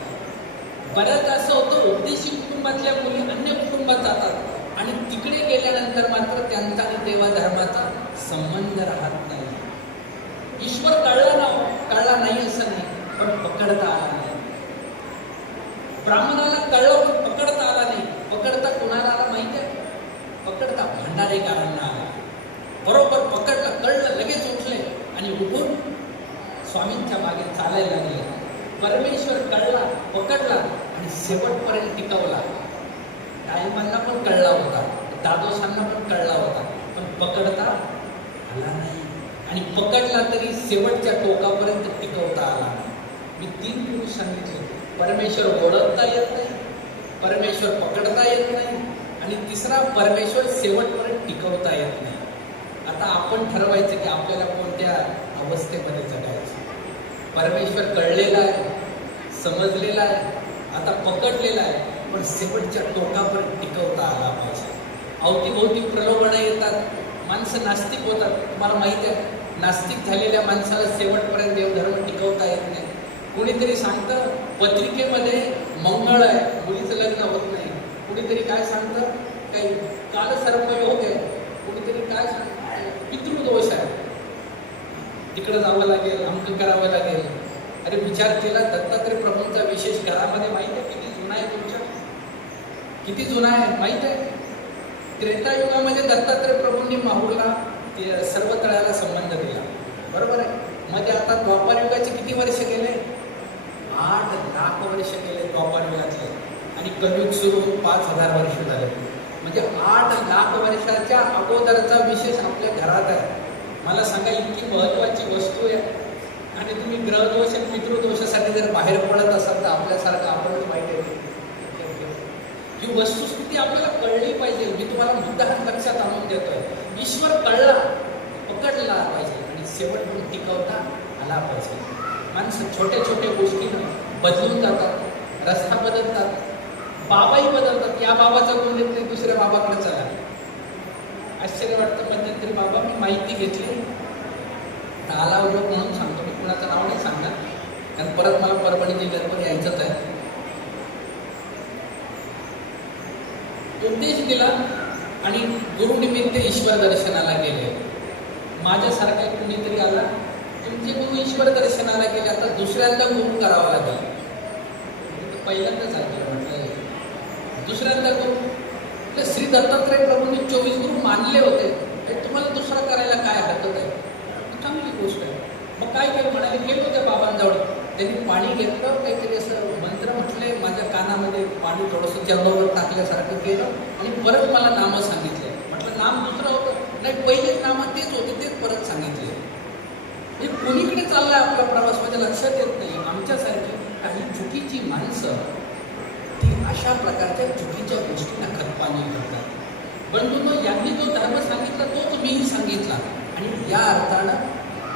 बऱ्याच असं होतं, उपदेशी कुटुंबातल्या मुली अन्य कुटुंबात जातात आणि तिकडे गेल्यानंतर मात्र त्यांचा आणि देवाधर्माचा संबंध राहत नाही. ईश्वर कळला नाही असं नाही, पण पकडता आला नाही. ब्राह्मणाला कळलं पण पकडता आला नाही. पकडता कोणाला आला माहिती आहे? पकडता भंडारेकरांना आला. बरोबर पकडलं, कळलं, लगेच उठले आणि उठून स्वामींच्या मागे चालायला लागले. परमेश्वर कळला, पकडला आणि शेवटपर्यंत टिकवला. टायमांना पण कळला होता, दादोसांना पण कळला होता, पण पकडता आला नाही. आणि पकडला तरी शेवटच्या टोकापर्यंत टिकवता आला नाही. मी 3 पुरुष सांगितले, परमेश्वर ओळखता येत नाही, परमेश्वर पकडता येत नाही, आणि तिसरा परमेश्वर शेवटपर्यंत टिकवता येत नाही. आता आपण ठरवायचं की आपल्याला कोणत्या अवस्थेमध्ये जगायचं. परमेश्वर कळलेला आहे, समजलेला आहे, आता पकडलेला आहे, पण शेवटच्या टोकापर्यंत टिकवता आला पाहिजे. अवतीभोवती प्रलोभनं येतात, माणसं नास्तिक होतात. तुम्हाला माहिती आहे, नास्तिक झालेल्या माणसाला शेवटपर्यंत देवधर्म टिकवता येत नाही. कुणीतरी सांगतं पत्रिकेमध्ये मंगळ आहे, मुलीचं लग्न होत नाही. कुणीतरी काय सांगतं, काही कालसर्पयोग आहे. कुणीतरी काय सांगतं, पितृदोष आहे, तिकडं जावं लागेल, अमकं करावं लागेल. अरे विचार केला, दत्तात्रय प्रभूंचा विशेष घरामध्ये माहिती आहे किती जुना आहे तुमच्या? किती जुना आहे माहीत आहे? त्रेतायुगामध्ये दत्तात्रय प्रभूंनी माहूरला सर्व तळ्याला संबंध दिला, बरोबर आहे. मध्ये आता द्वापार युगाचे किती वर्ष गेले? 8 लाख वर्ष गेले द्वापार युगातले, आणि कलियुग सुरू 5000 वर्ष झाले. म्हणजे 8 लाख वर्षाच्या अगोदरचा विशेष आपल्या घरात आहे. मला सांगा, इतकी महत्त्वाची वस्तू आहे, आणि तुम्ही ग्रहदोष आणि पितृदोषासाठी जर बाहेर पडत असाल तर आपल्यासारखं आपणच वाईट आहे. ही वस्तुस्थिती आपल्याला कळली पाहिजे. मी तुम्हाला मुद्दा लक्षात आणून देतोय. ईश्वर कळला, पकडला पाहिजे, आणि शेवट म्हणून टिकवता आला पाहिजे. माणसं छोट्या छोट्या गोष्टीनं बदलून जातात, रस्ता बदलतात, बाबाही बदलतात. या बाबाचा गुण देत नाही, दुसऱ्या बाबाकडे चला. आश्चर्य वाटतं. मध्यंतरी बाबा मी माहिती घेतली, आला उद्योग म्हणून सांगतो, मी कुणाचं नाव नाही सांगणार, कारण परत मला परभणी जिल्ह्यात पण यायचंच आहे. उपदेश दिला आणि गुरुनिमित्त ईश्वर दर्शनाला गेले. माझ्यासारखा कुणीतरी आला, तुमचे गुरु ईश्वर दर्शनाला गेले, आता दुसऱ्यांदा गुरु करावा लागेल. पहिल्यांदाच ऐकलं, म्हटलं दुसऱ्यांदा गुरु. श्री दत्तात्रय प्रभूंनी 24 गुरु मानले होते, तुम्हाला दुसरा करायला काय हरकत आहे? चांगली गोष्ट आहे. मग काय केलं? म्हणाले गेलो त्या बाबांजवळ, त्यांनी पाणी घेतलं, काहीतरी असं मंत्र म्हटले, माझ्या कानामध्ये पाणी थोडंसं चरणावर टाकल्यासारखं केलं, आणि परत मला नामं सांगितले. म्हटलं नाम दुसरं होतं? नाही, पहिलेच नामं तेच होते, तेच परत सांगितले. हे कुणीकडे चाललाय आपला प्रवास म्हणजे लक्षात येत नाही. आमच्यासारखी काही चुकीची माणसं ती अशा प्रकारच्या चुकीच्या गोष्टींना खतपाणी करतात. बंधूंनो, यांनी जो धर्म सांगितला तोच मीही सांगितला, आणि या अर्थानं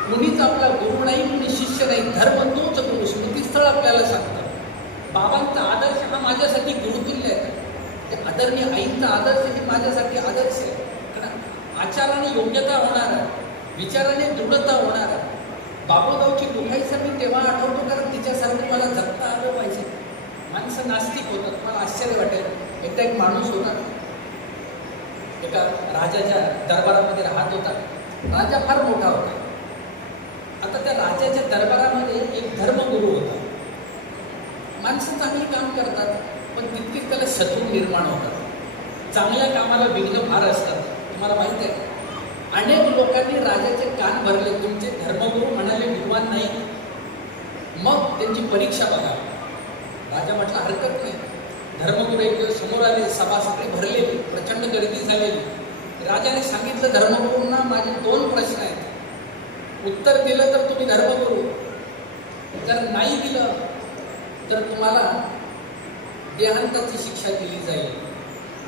कुणीच आपला गुरु नाही, कुणी शिष्य नाही, धर्म तोच गुरु. स्मृतीस्थळ आपल्याला सांगतं. बाबांचा आदर्श हा माझ्यासाठी गुरुतुल्य आहे. आदरणीय आईंचा आदर्श हे माझ्यासाठी आदर्श आहे. कारण आचाराने योग्यता होणार आहे, विचाराने दृढता होणार आहे. बाबूगावची दुखाईचं मी तेव्हा आठवतो, कारण तिच्यासारखं मला जगता आलं पाहिजे. माणसं नास्तिक होतात. मला आश्चर्य वाटेल. एकदा एक माणूस होता, एका राजाच्या दरबारामध्ये राहत होता. राजा फार मोठा होता. आता त्या राजाच्या दरबारामध्ये एक धर्मगुरू होता. माणसं चांगली काम करतात, पण तितकीच त्याला शत्रू निर्माण होतात. चांगल्या कामाला विघ्न फार असतात. तुम्हाला माहिती आहे, अनेक लोकांनी राजाचे कान भरले. तुमचे धर्मगुरू म्हणाले विद्वान नाही, मग त्यांची परीक्षा बघा. राजा म्हटलं हरकत नाही. धर्मगुरू एक दिवस समोर आले, सभा सगळी भरलेली, प्रचंड गर्दी झालेली. राजाने सांगितलं धर्मगुरूंना, माझे 2 प्रश्न आहेत, उत्तर दिलं तर तुम्ही धर्मगुरू, जर नाही दिलं तर तुम्हाला देहांताची शिक्षा दिली जाईल.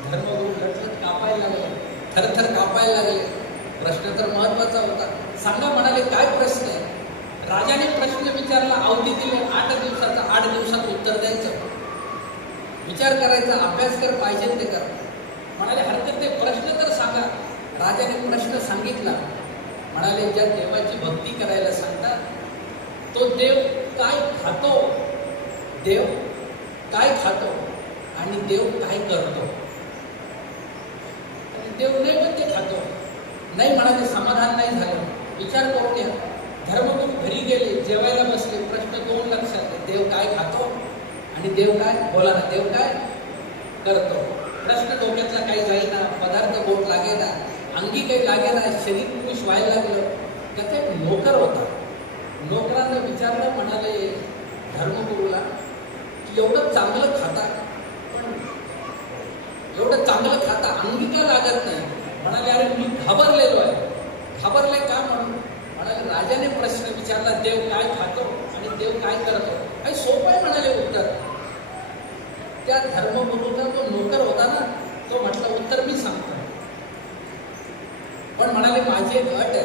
धर्मगुरू लटलट कापायला लागले, थरथर कापायला लागले. प्रश्न तर महत्वाचा होता. सांगा म्हणाले, काय प्रश्न आहे? राजाने प्रश्न विचारला, अवधी दिली 8 दिवसाचा. 8 दिवसात उत्तर द्यायचं, विचार करायचा, अभ्यास कर, पाहिजे ते कर. म्हणाले हरकत नाही, प्रश्न तर सांगा. राजाने प्रश्न सांगितला. म्हणाले, ज्या देवाची भक्ती करायला सांगतात तो देव काय खातो, देव काय खातो आणि देव काय करतो? आणि देव नाही म्हणते खातो. नाही म्हणाले, समाधान नाही झालं, विचार करून घ्या. धर्मगुरू घरी गेले, जेवायला बसले. प्रश्न 2 लक्षात, देव काय खातो आणि देव काय, बोला ना, देव काय करतो? प्रश्न डोक्यातला काही जाईना, पदार्थ गोड लागेना, अंगी काही लागेना, शरीर पुरुष व्हायला लागलं. त्याचा एक नोकर होता. नोकरांना विचारलं, म्हणाले धर्मगुरूला की एवढं चांगलं खाता, पण घाबरलेलो आहे. घाबरले का म्हणून म्हणाले, राजाने प्रश्न विचारला, देव काय खातो आणि देव काय करतो? काही सोपं आहे म्हणाले उत्तर. त्या धर्मगुरूचा तो नोकर होता ना, तो म्हटलं उत्तर मी सांगतो. पण म्हणाले माझी एक अट आहे,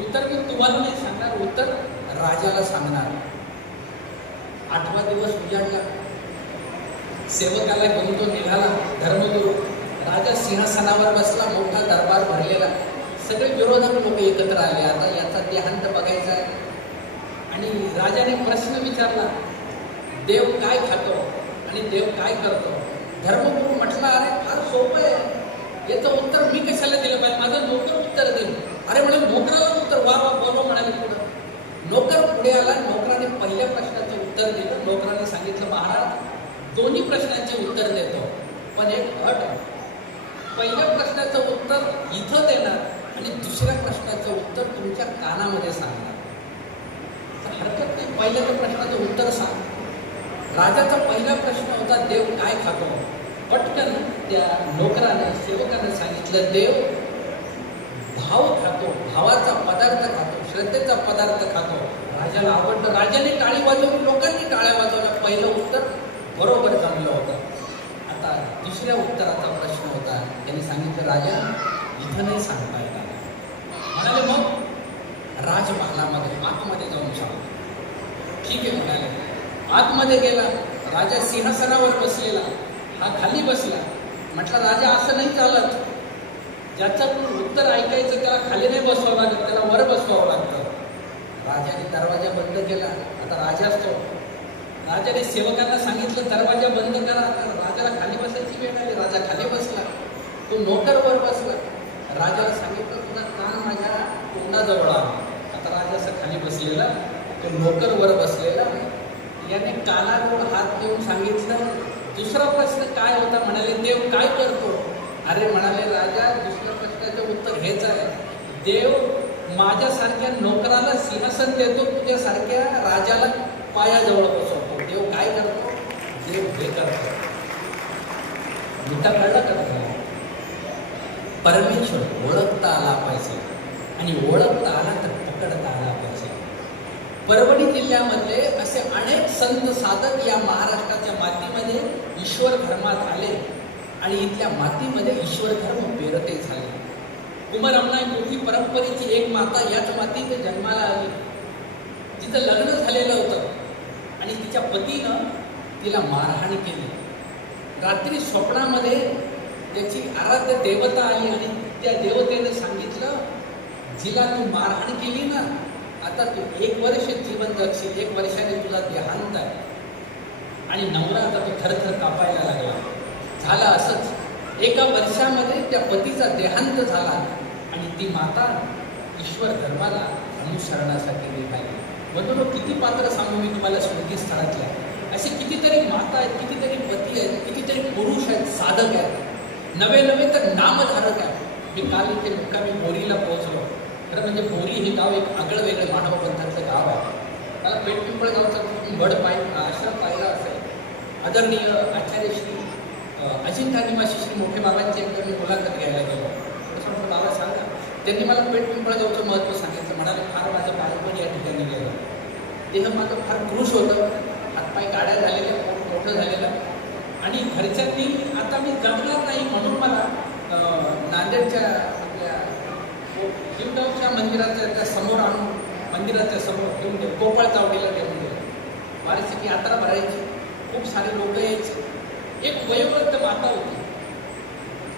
उत्तर मी तुम्हाला नाही सांगणार, उत्तर राजाला सांगणार. 8वा दिवस उजाडला, सेवकाला घेऊन तो निघाला. धर्मगुरू राजा सिंहासनावर बसला, मोठा दरबार भरलेला, सगळे विरोधक लोक एकत्र आले. आता याचा देहांत बघायचा आहे. आणि राजाने प्रश्न विचारला, देव काय खातो आणि देव काय करतो? धर्मगुरू म्हटला, अरे फार सोपं आहे, याचं उत्तर मी कशाला दिलं पाहिजे, माझं नोकर उत्तर देईल. अरे म्हणे नोकराला उत्तर, वा वा बोलो म्हणाले. पुढं नोकर पुढे आला. नोकराने पहिल्या प्रश्नाचं उत्तर दिलं. नोकराने सांगितलं, महाराज दोन्ही प्रश्नांचे उत्तर देतो, पण एक अट आहे. पहिल्या प्रश्नाचं उत्तर इथं देणार आणि दुसऱ्या प्रश्नाचं उत्तर तुमच्या कानामध्ये सांगणार. तर हरकत नाही, पहिल्या प्रश्नाचं उत्तर सांग. राजाचा पहिला प्रश्न होता, देव काय खातो? पटकन त्या नोकराने सेवकाने सांगितलं, देव भाव खातो, भावाचा पदार्थ खातो, श्रद्धेचा पदार्थ खातो. राजाला आवडलं. राजाने टाळी वाजवली, लोकांनी टाळ्या वाजवल्या. पहिलं उत्तर बरोबर जमलं होतं. आता दुसऱ्या उत्तराचा प्रश्न होता. त्यांनी सांगितलं, राजा इथं नाही सांगता येणार. म्हणाले मग राजमहालामध्ये आतमध्ये जाऊन सांग. ठीक आहे म्हणाले. आतमध्ये गेला. राजा सिंहासनावर बसलेला, हा खाली बसला. म्हटलं, राजा असं नाही चालत, ज्याचं उत्तर ऐकायचं त्याला खाली नाही बसवावं लागत, त्याला वर बसवावं लागतं. राजाने दरवाजा बंद केला. आता राजा असतो. राजाने सेवकांना सांगितलं, दरवाजा बंद करा. आता राजाला खाली बसायची वेळ आली. राजा खाली बसला. तो नोकर वर बसला. राजाला सांगितलं, तुझा कान माझ्या तोंडाजवळ आला. आता राजा असं खाली बसलेला, तो नोकर वर बसलेला. याने कानाजवळ हात देऊन सांगितलं, दुसरा प्रश्न काय होता? म्हणाले, देव काय करतो? अरे म्हणाले, राजा दुसऱ्या प्रश्नाचं उत्तर हेच आहे, देव माझ्यासारख्या नोकराला सिंहासन देतो, तुझ्यासारख्या राजाला पायाजवळ बसवतो. देव काय करतो? देव हे करतो. मुद्दा कळला का? परमेश्वर ओळखता आला पाहिजे आणि ओळखता आला तर पकडता आला पाहिजे. परभणी जिल्ह्यामध्ये असे अनेक संत साधक या महाराष्ट्राच्या मातीमध्ये ईश्वर धर्मात आले आणि इथल्या मातीमध्ये ईश्वर धर्म पेरते झाले. कुमारअम्मा मोठी परंपरेची एक माता याच मातीत जन्माला आली. तिचं लग्न झालेलं होतं आणि तिच्या पतीनं तिला मारहाण केली. रात्री स्वप्नामध्ये त्याची आराध्य देवता आली आणि त्या देवतेने सांगितलं, जिला तू मारहाण केली ना, आता तू 1 वर्ष जीवन जगशील, 1 वर्षाने तुला देहांत आहे. आणि नवरा आता तो थरथर कापायला लागला. झालं असंच, 1 वर्षामध्ये त्या पतीचा देहांत झाला आणि ती माता ईश्वर धर्माला अनुसरणासाठी निघाली. म्हणून किती पात्र सांगू मी तुम्हाला स्मृतीस्थळातल्या. असे कितीतरी माता आहेत, कितीतरी पती आहेत, कितीतरी पुरुष आहेत, साधक आहेत, नवे तर नामधारक आहेत. मी काल इथे मुक्कामी बोरीला पोहोचलो. खरं म्हणजे बोरी हे गाव एक आगळं वेगळं मानव पंथातलं गाव आहे. मला पेठपिंपळगावचा वड आश्रम पाहिला असेल. आदरणीय आचार्य श्री अजिंठा निवासी श्री मोठे बाबांची एकदा मी मुलाखत घ्यायला गेलो. थोडंसं बाबा सांगा. त्यांनी मला पेठपिंपळगावचं महत्त्व सांगितलं. म्हणाले, फार माझं बालपण या ठिकाणी गेलं. देह माझं फार कृश होतं, हातपाय गाड्या झालेल्या, मोठं झालेलं. आणि घरच्यांनी आता मी जगणार नाही म्हणून मला नांदेडच्या आपल्या हिवगावच्या मंदिराच्या त्या समोर आणून मंदिराच्या समोर घेऊन गेलं, गोपाळ चावडीला घेऊन गेलं. वारीची यात्रा भरायची, खूप सारे लोक यायचे. एक वयोवृद्ध माता होती.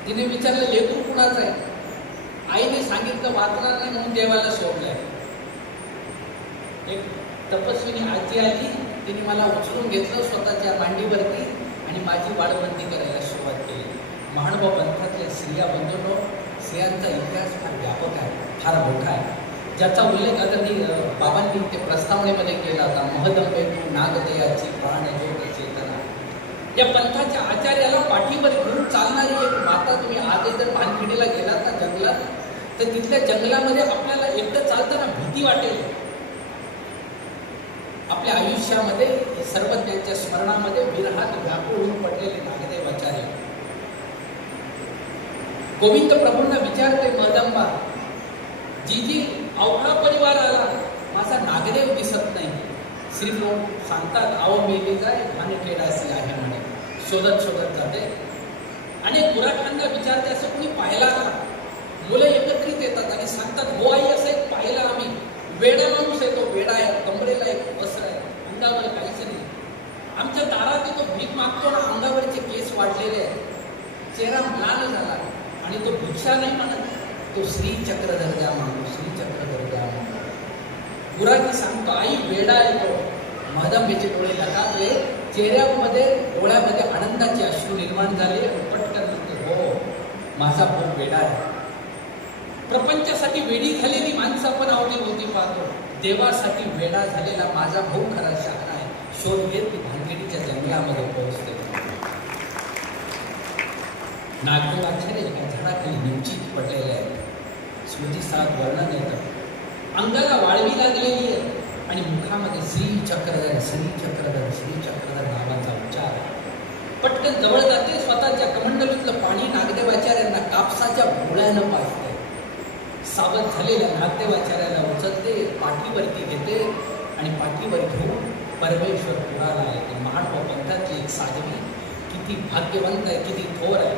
तिने विचारलं, लेकरू कुणाचं आहे? आईने सांगितलं, वाचणार नाही म्हणून देवाला सोडलंय. एक तपस्विनी आजी आली, तिने मला उचलून घेतलं स्वतःच्या मांडीवरती आणि माझी वाढवंती करायला सुरुवात केली. महानुभाव पंथातल्या स्त्रिया बंधूंनो, स्त्रियांचा इतिहास फार व्यापक आहे, फार मोठा आहे, ज्याचा उल्लेख आदरणीय बाबांनी ते प्रस्तावनेमध्ये केला होता. महदंबेतू नागदयाची प्राण ज्योत चेतना. या पंथाच्या आचार्याला पाठीवर घेऊन चालणारी एक माता. तुम्ही आजही जर भानखिंडीला गेलात ना जंगलात, तर तिथल्या जंगलामध्ये आपल्याला एकटं चालताना भीती वाटेल. आपल्या आयुष्यामध्ये सर्वज्ञांच्या स्मरणामध्ये विरहात व्याकुळ होऊन पडलेले नागदेव आचार्य. गोविंद प्रभूंना विचारते मदंबा, जी अवघा परिवार आला, माझा नागदेव दिसत नाही. श्री प्रभू सांगतात, आव मेली जाय आणि केडासी आहे म्हणे. शोधत शोधत जाते. अनेक गुराखांना विचारते, असं कोणी पाहिला का? मुलं एकत्रित येतात आणि सांगतात, हो आई, असं एक पाहिलं आम्ही. वेडा माणूस आहे, तो वेडा आहे, कमरेला एक वस्त्र आहे, अंगावर काहीच नाही. आमच्या दारात तो भीक मागतो ना, अंगावरचे केस वाढलेले आहेत, चेहरा म्लान झाला आणि तो भिक्षा नाही म्हणत, तो श्री चक्रधर द्या म्हणतो, श्री चक्रधर द्या म्हणतो. गुराखी सांगतो, आई वेडा आहे तो. महदंबीचे डोळे लगावले, चेहऱ्यामध्ये डोळ्यामध्ये आनंदाचे अश्रू निर्माण झाले. पटकन म्हणते, हो माझा भाऊ वेडा आहे. प्रपंचासाठी वेडी झालेली माणसं आपण अवतीभोवती पाहतो, देवासाठी वेडा झालेला माझा भाऊ खरा शहाणा आहे. शोध घेत ती भानगडीच्या जंगलामध्ये पोहोचते. नागदेवाचार्य एका झाडाखाली निश्चित पडलेले आहे. स्मृतीस्थळात वर्णन येतं, अंगाला वाळवी लागलेली आहे आणि मुखामध्ये श्री चक्रधर, श्री चक्रधर, श्री चक्रधर नावाचा उच्चार. पटकन जवळ जाते, स्वतःच्या कमंडलूतलं पाणी नागदेवाचार्यांना कापसाच्या भोळ्यानं पाजते. सावध झालेल्या नागदेवाचार्याला उचलते, पाठीवरती घेते आणि पाठीवर घेऊन परमेश्वर पुराला येते. महाडवा पंथातली एक साध्वी किती भाग्यवंत आहे, किती थोर आहे,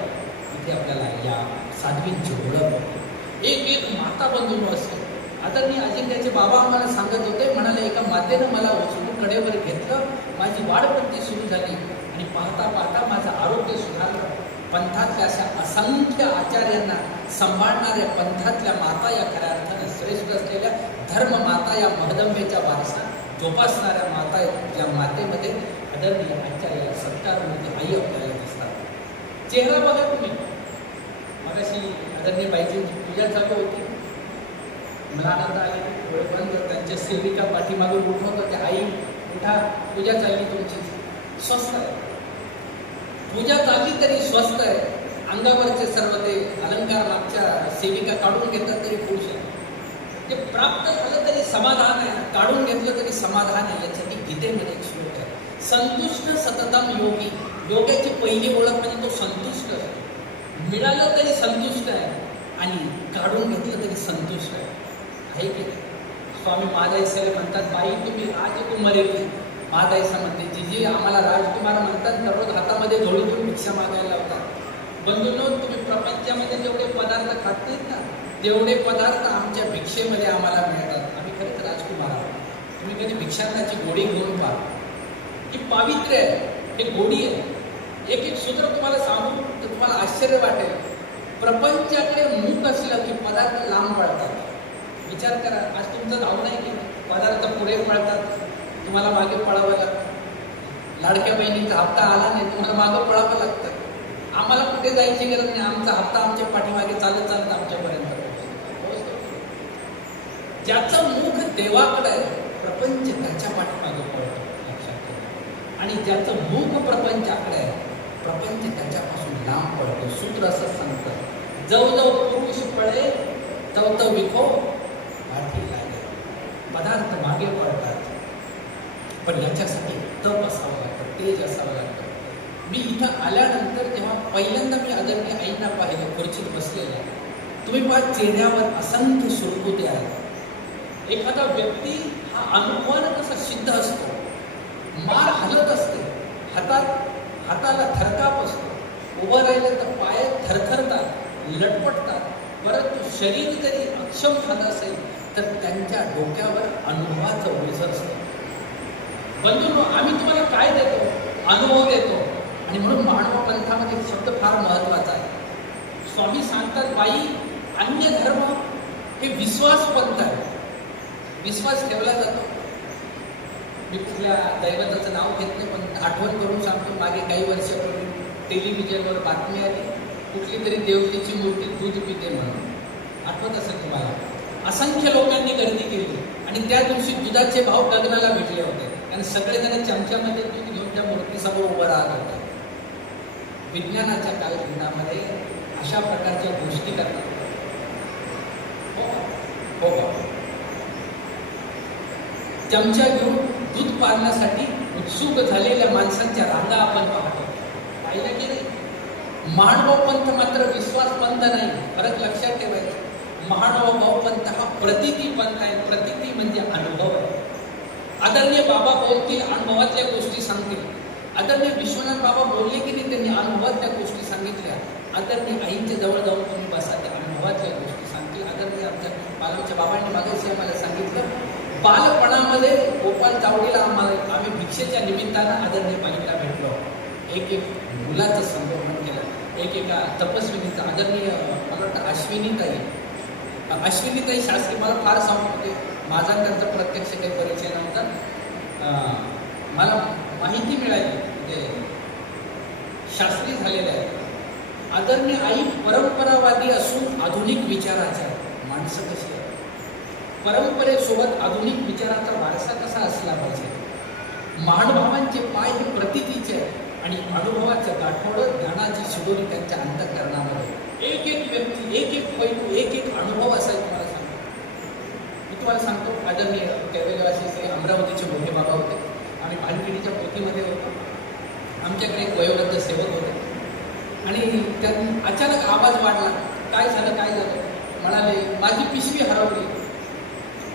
इथे आपल्याला या साध्वींची ओळख होते. एक एक माता बंधू असते. आदरणीय अजिंक्याचे बाबा आम्हाला सांगत होते, म्हणाले, एका मातेनं मला उचलून कडेवर घेतलं, माझी वाढपंथी सुरू झाली आणि पाहता पाहता माझं आरोग्य सुधारलं. पंथातल्या अशा असंख्य आचार्यांना सांभाळणाऱ्या पंथातल्या माता, या खऱ्या अर्थाने श्रेष्ठ असलेल्या धर्म माता, या महदंबेच्या वारसा जोपासणाऱ्या माता आहेत, ज्या मातेमध्ये आदरणीय आचार्य सत्कारमूर्ती आई आपल्याला दिसतात. चेहरा बघा तुम्ही. मगाशी आदरणीय बाईजींची पूजा चालू होती, मला आनंद आले, डोळे बंद, त्यांच्या सेविका पाठीमागून उठवत होत्या, आई उठा, पूजा चालली तुमची. स्वस्थ आहे, पूजा चालली तरी स्वस्थ आहे. अंगावरचे सर्व ते अलंकार मागच्या सेविका काढून घेतात तरी खुश आहे. ते प्राप्त झालं तरी समाधान आहे, काढून घेतलं तरी समाधान आहे. यासाठी गीतेमध्ये एक श्लोक आहे, संतुष्ट सततम योगी. योगाची पहिली ओळख म्हणजे तो संतुष्ट आहे. मिळालं तरी संतुष्ट आहे आणि काढून घेतलं तरी संतुष्ट आहे. आहे की स्वामी महादायसाला म्हणतात, बाई तुम्ही राजकुमारी. महादायसा म्हणते, जी आम्हाला राजकुमार म्हणतात, दररोज हातामध्ये झोळी घेऊन भिक्षा मागायला लावतात. बंधूंनो, तुम्ही प्रपंचामध्ये जेवढे पदार्थ खात नाहीत ना, तेवढे पदार्थ आमच्या भिक्षेमध्ये आम्हाला मिळतात. आम्ही खरंच राजकुमार आहोत. तुम्ही कधी भिक्षाटनाची गोडी घेऊन पहा, की पावित्र्य आहे, हे गोडी आहे. एक एक सूत्र तुम्हाला सांगू तर तुम्हाला आश्चर्य वाटेल. प्रपंचाकडे मूक असलं की पदार्थ लांब पळतात. विचार करा, आज तुमचं धाव नाही की पदार्थ पुढे पळतात, तुम्हाला मागे पळावं लागतं. लाडक्या बहिणीचा हप्ता आला नाही, तुम्हाला मागं पळावं लागतं. आम्हाला कुठे जायची गरज नाही, आमचा हप्ता आमच्या पाठीमागे चालत चालत आमच्यापर्यंत पोहोचतो. ज्याचं मुख देवाकडे आहे, प्रपंच त्याच्या पाठीमागे पळतो, लक्षात ठेवा. आणि ज्याचं मुख प्रपंचाकडे आहे, प्रपंच त्याच्यापासून लांब पळतो. सूत्र असं सांगतं, जवजव पुरुष पळे तव विखो पाठी लागे. पदार्थ मागे पडतात, पण याच्यासाठी तप असावं लागतं, तेज असावं लागतं. मी इथं आल्यानंतर जेव्हा पहिल्यांदा मी आदरणीय आईंना पाहिलं खुर्चीत बसलेल्या, तुम्ही पहा चेहऱ्यावर असंख्य सुरकुते आहेत. एखादा व्यक्ती हा अनुभवानं कसा सिद्ध असतो, मार हलत असते, हाताला थरकाप असतो, उभं राहिलं तर पाय थरथरतात, लटपटतात. परंतु शरीर जरी अक्षम झालं असेल तर त्यांच्या डोक्यावर अनुभवाचं ओझं असतं. बंधूंनो, आम्ही तुम्हाला काय देतो? अनुभव देतो. आणि म्हणून मानव पंथामध्ये शब्द फार महत्त्वाचा आहे. स्वामी सांगतात, बाई अन्य धर्म हे विश्वास पंथ आहे. विश्वास ठेवला जातो. मी कुठल्या दैवताचं नाव घेत नाही, पण आठवण करून सांगतो, मागे काही वर्षापूर्वी टेलिव्हिजनवर बातमी आली, कुठली तरी देवतेची मूर्ती दूध पिते म्हणून. आठवत असेल तुम्हाला. असंख्य लोकांनी गर्दी केली आणि त्या दिवशी दुधाचे भाव गगनाला भेटले होते आणि सगळेजण चमच्यामध्ये दूध घेऊन त्या मूर्तीसमोर उभं राहत होते. विज्ञानाच्या कालखंडामध्ये अशा प्रकारच्या गोष्टी करतात. हो, चमचा घेऊन दूध पाजण्यासाठी उत्सुक झालेल्या माणसांच्या रांगा आपण पाहतो. पाहिलं की नाही? महानुभाव पंथ मात्र विश्वास पंथ नाही, फरक लक्षात ठेवायचं. महानुभाव पंथ हा प्रतिती पंथ आहे. प्रतिती म्हणजे अनुभव आहे. आदरणीय बाबा बोलतील, अनुभवातल्या गोष्टी सांगतील. आदरणीय विश्वनाथ बाबा बोलले की नाही, त्यांनी अनुभवातल्या गोष्टी सांगितल्या. आदरणीय आईंच्या जवळ जाऊन तुम्ही बसा, त्या अनुभवातल्या गोष्टी सांगतील. आदरणीय आमच्या बाबांनी मागायची आम्हाला सांगितलं, बालपणामध्ये गोपाल चावडीला आम्ही भिक्षेच्या निमित्तानं आदरणीय पालिकेला भेटलो. एक मुलाचं संगोपन केलं, एका तपस्विनीचं. आदरणीय मला वाटतं अश्विनीताई शास्त्री मला फार सांगत माझा त्यांचा प्रत्यक्ष काही परिचय नव्हता. मला माहिती मिळाली म्हणजे शास्त्री झालेले आहे. आदरणीय आई परंपरावादी असून आधुनिक विचाराच्या. माणसं कशी आहे, परंपरेसोबत आधुनिक विचाराचा वारसा कसा असला पाहिजे. महानुभावांचे पाय हे प्रतितीचे आहे आणि अनुभवाचं गाठोडं ज्ञानाची शिदोरी त्यांच्या अंतःकरणामध्ये. एक व्यक्ती, एक पैलू, एक अनुभव असायचा. तुम्हाला सांगतो, मी तुम्हाला सांगतो. आदरणीय कैवल्यवासी अमरावतीचे मोठे बाबा होते. आम्ही पानखिडीच्या पोथीमध्ये होतो. आमच्याकडे एक वयोवृद्ध सेवक होते आणि त्यांनी अचानक आवाज वाढला. काय झालं म्हणाले, माझी पिशवी हरवली.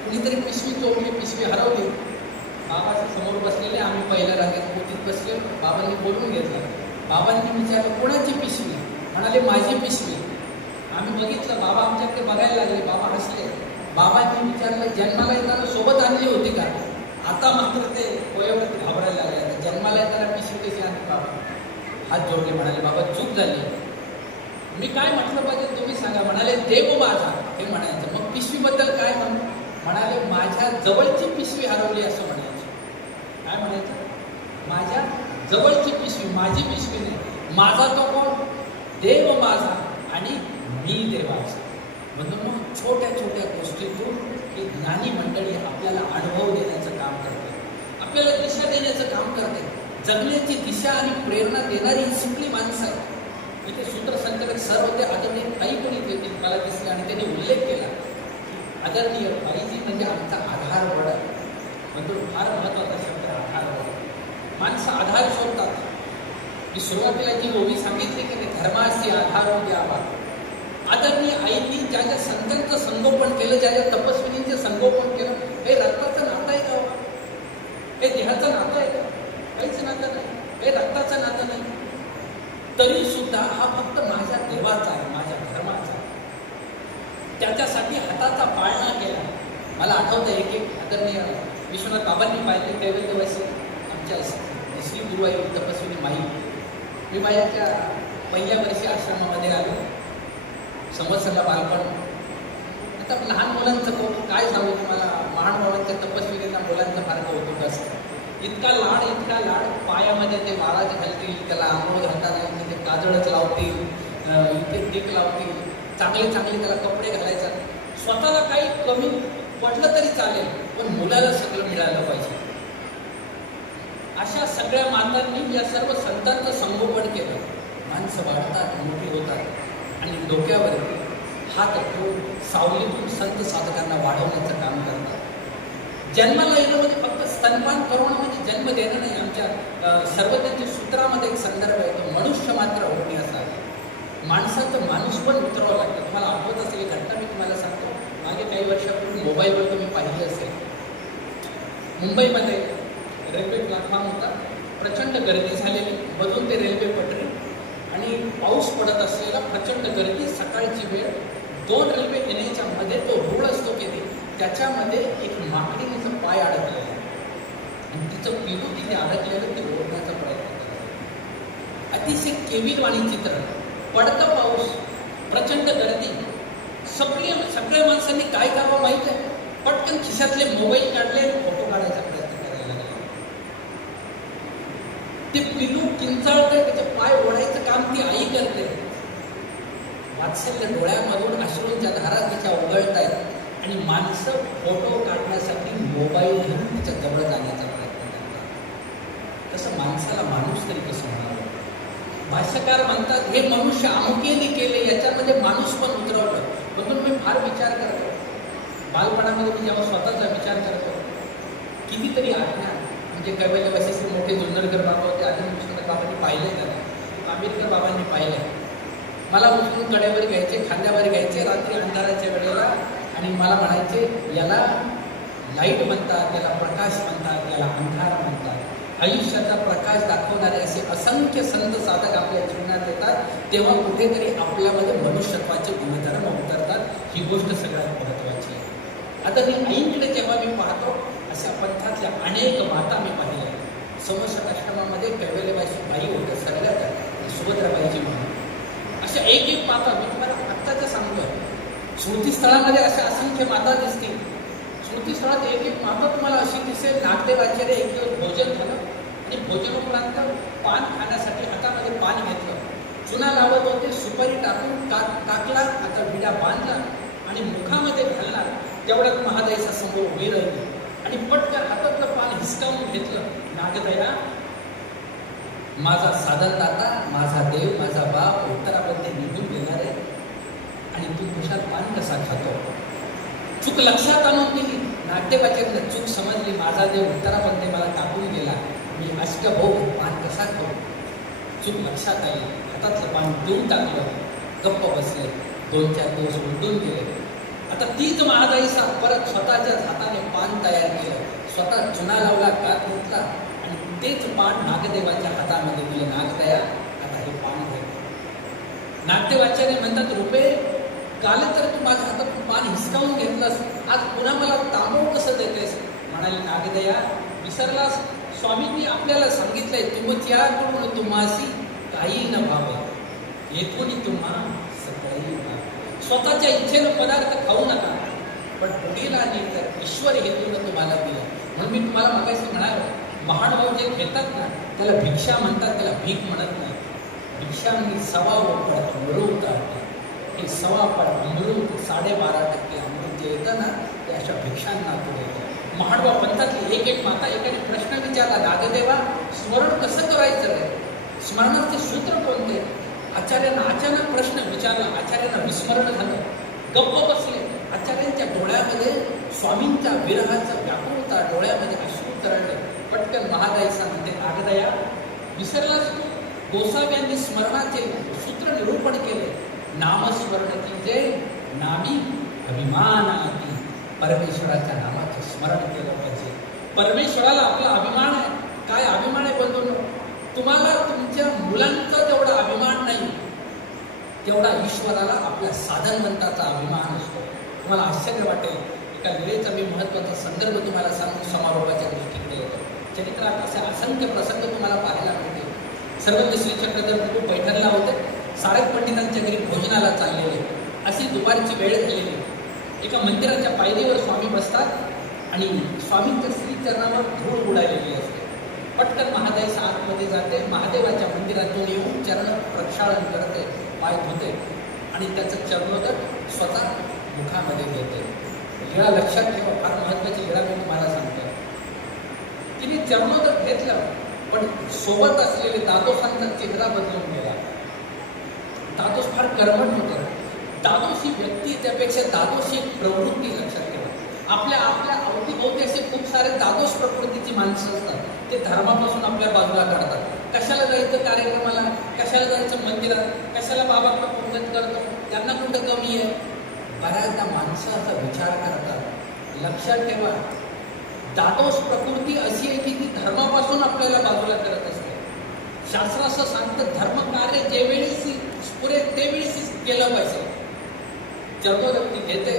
कुणीतरी पिशवी चोरली, पिशवी हरवली. बाबाच्या समोर बसलेले, आम्ही पहिल्या रांगेत पोथीत बसले. बाबांनी बोलून घेतलं. बाबांनी विचारलं, कोणाची पिशवी? म्हणाले, माझी पिशवी. आम्ही बघितलं, बाबा आमच्याकडे बघायला लागले. बाबा हसले. बाबांनी विचारलं, जन्माला येताना सोबत आणली होती का? आता मात्र ते वयोवृद्ध घाबरायला लागले. जन्माला येताना पिशवी कशी आणली? बाबा हात जोडले, म्हणाले, बाबा चूक झाली. मी काय म्हटलं पाहिजे तुम्ही सांगा. म्हणाले, देव माझा हे म्हणायचं. मग पिशवीबद्दल काय म्हणाले, माझ्या जवळची पिशवी हरवली असं म्हणायचं. काय म्हणायचं? माझ्या जवळची पिशवी, माझी पिशवी नाही. माझा तो कोण? देव माझा आणि मी देवाचा. म्हणून मग छोट्या छोट्या गोष्टीतून ही ज्ञानी मंडळी आपल्याला अनुभव देण्याचं काम करते, आपल्याला दिशा देण्याचं काम करते. जगण्याची दिशा आणि प्रेरणा देणारी ही सुटली माणसं आहे. इथे सूत्रसंचालक सर होते, आदरणीय ताई पण इथे मला दिसले आणि त्यांनी उल्लेख केला. आदरणीय बाईजी म्हणजे आमचा आधारवड आहे. म्हणून फार महत्त्वाचा शब्द आधारवड. माणसं आधार शोधतात. मी सुरुवातीला जी ओवी सांगितली की धर्माशी आधार द्यावा. आदरणीय आईंनी ज्या ज्या संतांचं संगोपन केलं, ज्या ज्या तपस्विनींचं संगोपन केलं, हे रक्ताचं नातं आहे का? हे देहाचं नातं आहे का? काहीच नातं नाही. हे रक्ताचं नातं नाही. तरी सुद्धा हा फक्त माझ्या देवाचा आहे, माझ्या धर्माचा आहे. त्याच्यासाठी हाताचा पाळणा केला. मला आठवतं एक आदरणीय विश्वनाथ बाबांनी पाहिजे कैवल्यवासी आमच्या श्री गुरुवाई तपस्विनी माई. मी माझ्या पहिल्या वर्षी आश्रमामध्ये आलो. संवत्सरला बालपण. आता लहान मुलांचं काय सांगू तुम्हाला, महानुभावांच्या तपस्विनींना मुलांचं फार कौतुक असतं. इतका लाड, पायामध्ये ते बाळाचे घालतील, त्याला आंघोळ घालताना इथे ते काजळच लावतील, इथे टीक लावतील, चांगले त्याला कपडे घालायचे. स्वतःला काही कमी पडलं तरी चालेल, पण मुलाला सगळं मिळालं पाहिजे. अशा सगळ्या मातांनी या सर्व संतांचं संगोपन केलं. माणसं वाढतात, मोठी होतात आणि डोक्यावर हात ठेवून सावलीतून संत साधकांना वाढवण्याचं काम करतात. जन्माला येणं म्हणजे फक्त स्तनपान करणं म्हणजे जन्म देणं नाही. आमच्या सर्वज्ञांच्या सूत्रामध्ये एक संदर्भ आहे, तो मनुष्य मात्र होणे असा आहे. माणसाचं माणूस पण उतरावं लागतं. तुम्हाला आठवत असेल एक घटना मी तुम्हाला सांगतो. मागे काही वर्षापूर्वी मोबाईलवर तुम्ही पाहिली असेल, मुंबईमध्ये रेल्वे प्लॅटफॉर्म होता. प्रचंड गर्दी झालेली, मधून ते रेल्वे पटरी आणि पाऊस पडत असलेला प्रचंड गर्दी, सकाळची वेळ. 2 रेल्वे येण्याच्या मध्ये तो रूळ असतो की त्याच्यामध्ये एक माकडीचं पाय अडकलेलं आणि तिचं पिलू तिथे अडकलेलं ते ओढण्याचा प्रयत्न करत. अतिशय केविलवाणी चित्र. पडतं पाऊस, प्रचंड गर्दी. सगळ्या माणसांनी काय करावं माहीत आहे? पटकन खिशातले मोबाईल काढले, फोटो काढायचा प्रयत्न करायला लागले. ते पिलू किंचाळते, त्याचे पाय ओढायचं काम ती आई करते. वात्सल्य डोळ्यामधून अश्रूंच्या धारा तिच्या उघडत आहेत आणि माणसं फोटो काढण्यासाठी मोबाईल घेऊन तिच्या जवळ जाण्याचा प्रयत्न करतात. तसं माणसाला माणूस तरी कसं म्हणावं? भाष्यकार म्हणतात, हे मनुष्य अमुकेने केले, याच्यामध्ये माणूस पण उतरवलं. म्हणून मी फार विचार करतो. बालपणामध्ये मी जेव्हा स्वतःचा विचार करतो, कितीतरी आज्ञा म्हणजे कैवल्यवासी मोठे जुन्नरकर बाबा होते, आदरणीय विश्वनाथ बाबांनी पाहिले, त्याला आंबेडकर बाबांनी पाहिलं. मला उचलून कड्यावर घ्यायचे, खांद्यावर घ्यायचे रात्री अंधाराच्या वेळेला आणि मला म्हणायचे, याला लाईट म्हणतात, याला प्रकाश म्हणतात, याला अंधार म्हणतात. आयुष्याचा प्रकाश दाखवणारे असे असंख्य संत साधक आपल्या जीवनात येतात, तेव्हा कुठेतरी आपल्यामध्ये मनुष्यत्वाचे गुणधर्म उतरतात. ही गोष्ट सगळ्यात महत्त्वाची आहे. आता मी आईंकडे जेव्हा मी पाहतो, अशा पंथातल्या अनेक माता मी पाहिल्या. समोसक आश्रमामध्ये कैवल्यबाईची बाई होत्या, सगळ्यात सुभद्राबाईची म्हणून. अशा एक एक माता मी तुम्हाला आत्ताचं सांगतोय. स्मृतीस्थळामध्ये अशा असंख्य माता दिसतील. स्मृतीस्थळात एक एक माता तुम्हाला अशी दिसेल. नागदेवाचार्य एक दिवस भोजन झालं आणि भोजनोपरांत पान खाण्यासाठी हातामध्ये पान घेतलं, चुना लावत होते, सुपारी टाकून टाकला, आता विडा बांधला आणि मुखामध्ये घालला. तेवढ्यात महादाईचा समोर उभी राहिली आणि पटकन हातातलं पान हिसकावून घेतलं. नागदया, माझा साधनदाता, माझा देव, माझा बाप उत्तरामध्ये निघून गेणार आहे आणि तू खुशाल पान कसा खातो? चूक लक्षात आणून दिली. नाट्यवाचार्याने चूक समजली. माझा देव उत्तरामध्ये मला टाकून गेला, मी अष्टभोग पान कसा खाऊ? चूक लक्षात आली. हातातलं पान देऊन टाकलं, गप्प बसले. 2-4 दिवस उलटून गेले. आता तीच महादाई परत स्वतःच्याच हाताने पान तयार केलं, स्वतः चुना लावला, कात घेतला आणि तेच पान नागदेवाच्या हातामध्ये दिलं. नागदया, आता हे पान घे. नाट्यवाचार्य म्हणतात, रुपे, काल तर तू माझ्या हातातून पान हिसकावून घेतलंस, आज पुन्हा मला तांबव कसं देतेस? म्हणाले, नागदया, विसरलास? स्वामींनी आपल्याला सांगितलंय, तुमच्याकडून तुम्हासी काही न व्हावे, येथून तुम्हा सगळी व्हावे. स्वतःच्या इच्छेनं पदार्थ खाऊ नका, पण पुढील आणि तर ईश्वर हेतून तुम्हाला दिलं. म्हणून मी तुम्हाला मागायचं म्हणालो, महानुभाव जे घेतात ना, त्याला भिक्षा म्हणतात, त्याला भीक म्हणत नाही. भिक्षा म्हणजे 12.25 अमृत आहे. हे 12.25 अमृत, 12.5% अमृत जे येतं ना, ते अशा भिक्षांना पुढे येतं. महानुभाव पंथातली एक एक माता एकाने प्रश्न विचारला, नागदेवा, स्मरण कसं करायचं रे? स्मरणाचे सूत्र कोणते? आचार्यांना अचानक प्रश्न विचारला. आचार्यांना विस्मरण झालं, गप्प बसले. आचार्यांच्या डोळ्यामध्ये स्वामींच्या विरहाचा व्याकुळता, डोळ्यामध्ये अश्रू तरळले. पटकन महादाई सांगते, नागदया, विसरलास तू? गोसाव्यांनी स्मरणाचे सूत्र निरूपण केले. नामस्मरण म्हणजे नामी अभिमानाती, परमेश्वराच्या नामाचे स्मरण केलं पाहिजे. परमेश्वराला आपला अभिमान आहे. काय अभिमान आहे बंधूंनो? तुम्हाला तुमच्या मुलांचा जेवढा अभिमान नाही, तेवढा ईश्वराला आपल्या साधनवंताचा अभिमान असतो. तुम्हाला आश्चर्य वाटेल, एका वेळेचा मी महत्त्वाचा संदर्भ तुम्हाला सांगून समारोपाच्या दृष्टीकडे येतो. चरित्रात असे असंख्य प्रसंग तुम्हाला पाहायला मिळते. सर्वज्ञ श्री चक्रधर प्रभू पैठणला होते, सारंग पंडितांच्या घरी भोजनाला चाललेले. अशी दुपारची वेळ झालेली. एका मंदिराच्या पायरीवर स्वामी बसतात आणि स्वामींच्या श्रीचरणावर धूळ उडालेली असते. पटकन महादाई आतमध्ये जाते, महादेवाच्या मंदिरातून येऊन चरण प्रक्षालन करते, पाय धुते आणि त्याचं चरणोदक स्वतः मुखामध्ये घेते. लीळा लक्षात ठेवा, फार महत्त्वाची लीळा मी तुम्हाला सांगतो. तिने चरणोदक घेतलं, पण सोबत असलेले दादोसांचा चेहरा बदलून गेला. दादोस फार कर्मठ होते. दादोस ही व्यक्ती, त्यापेक्षा दादोस ही प्रवृत्ती लक्षात ठेवा. आपल्या अवतीभोवती असे खूप सारे दादोस प्रकृतीची माणसं असतात. ते धर्मापासून आपल्या बाजूला काढतात. कशाला जायचं कार्यक्रमाला, कशाला जायचं मंदिरात, कशाला बाबांना पूजन करतो, त्यांना कुठं कमी आहे? बऱ्याचदा माणसं असा विचार करतात. लक्षात ठेवा, दादोस प्रकृती अशी आहे की ती धर्मापासून आपल्याला बाजूला करत असते. शास्त्र असं सांगतं, धर्मकार्य जेवेळी पुरे तेवेळीच केलं पाहिजे. चरणोदक ती घेते,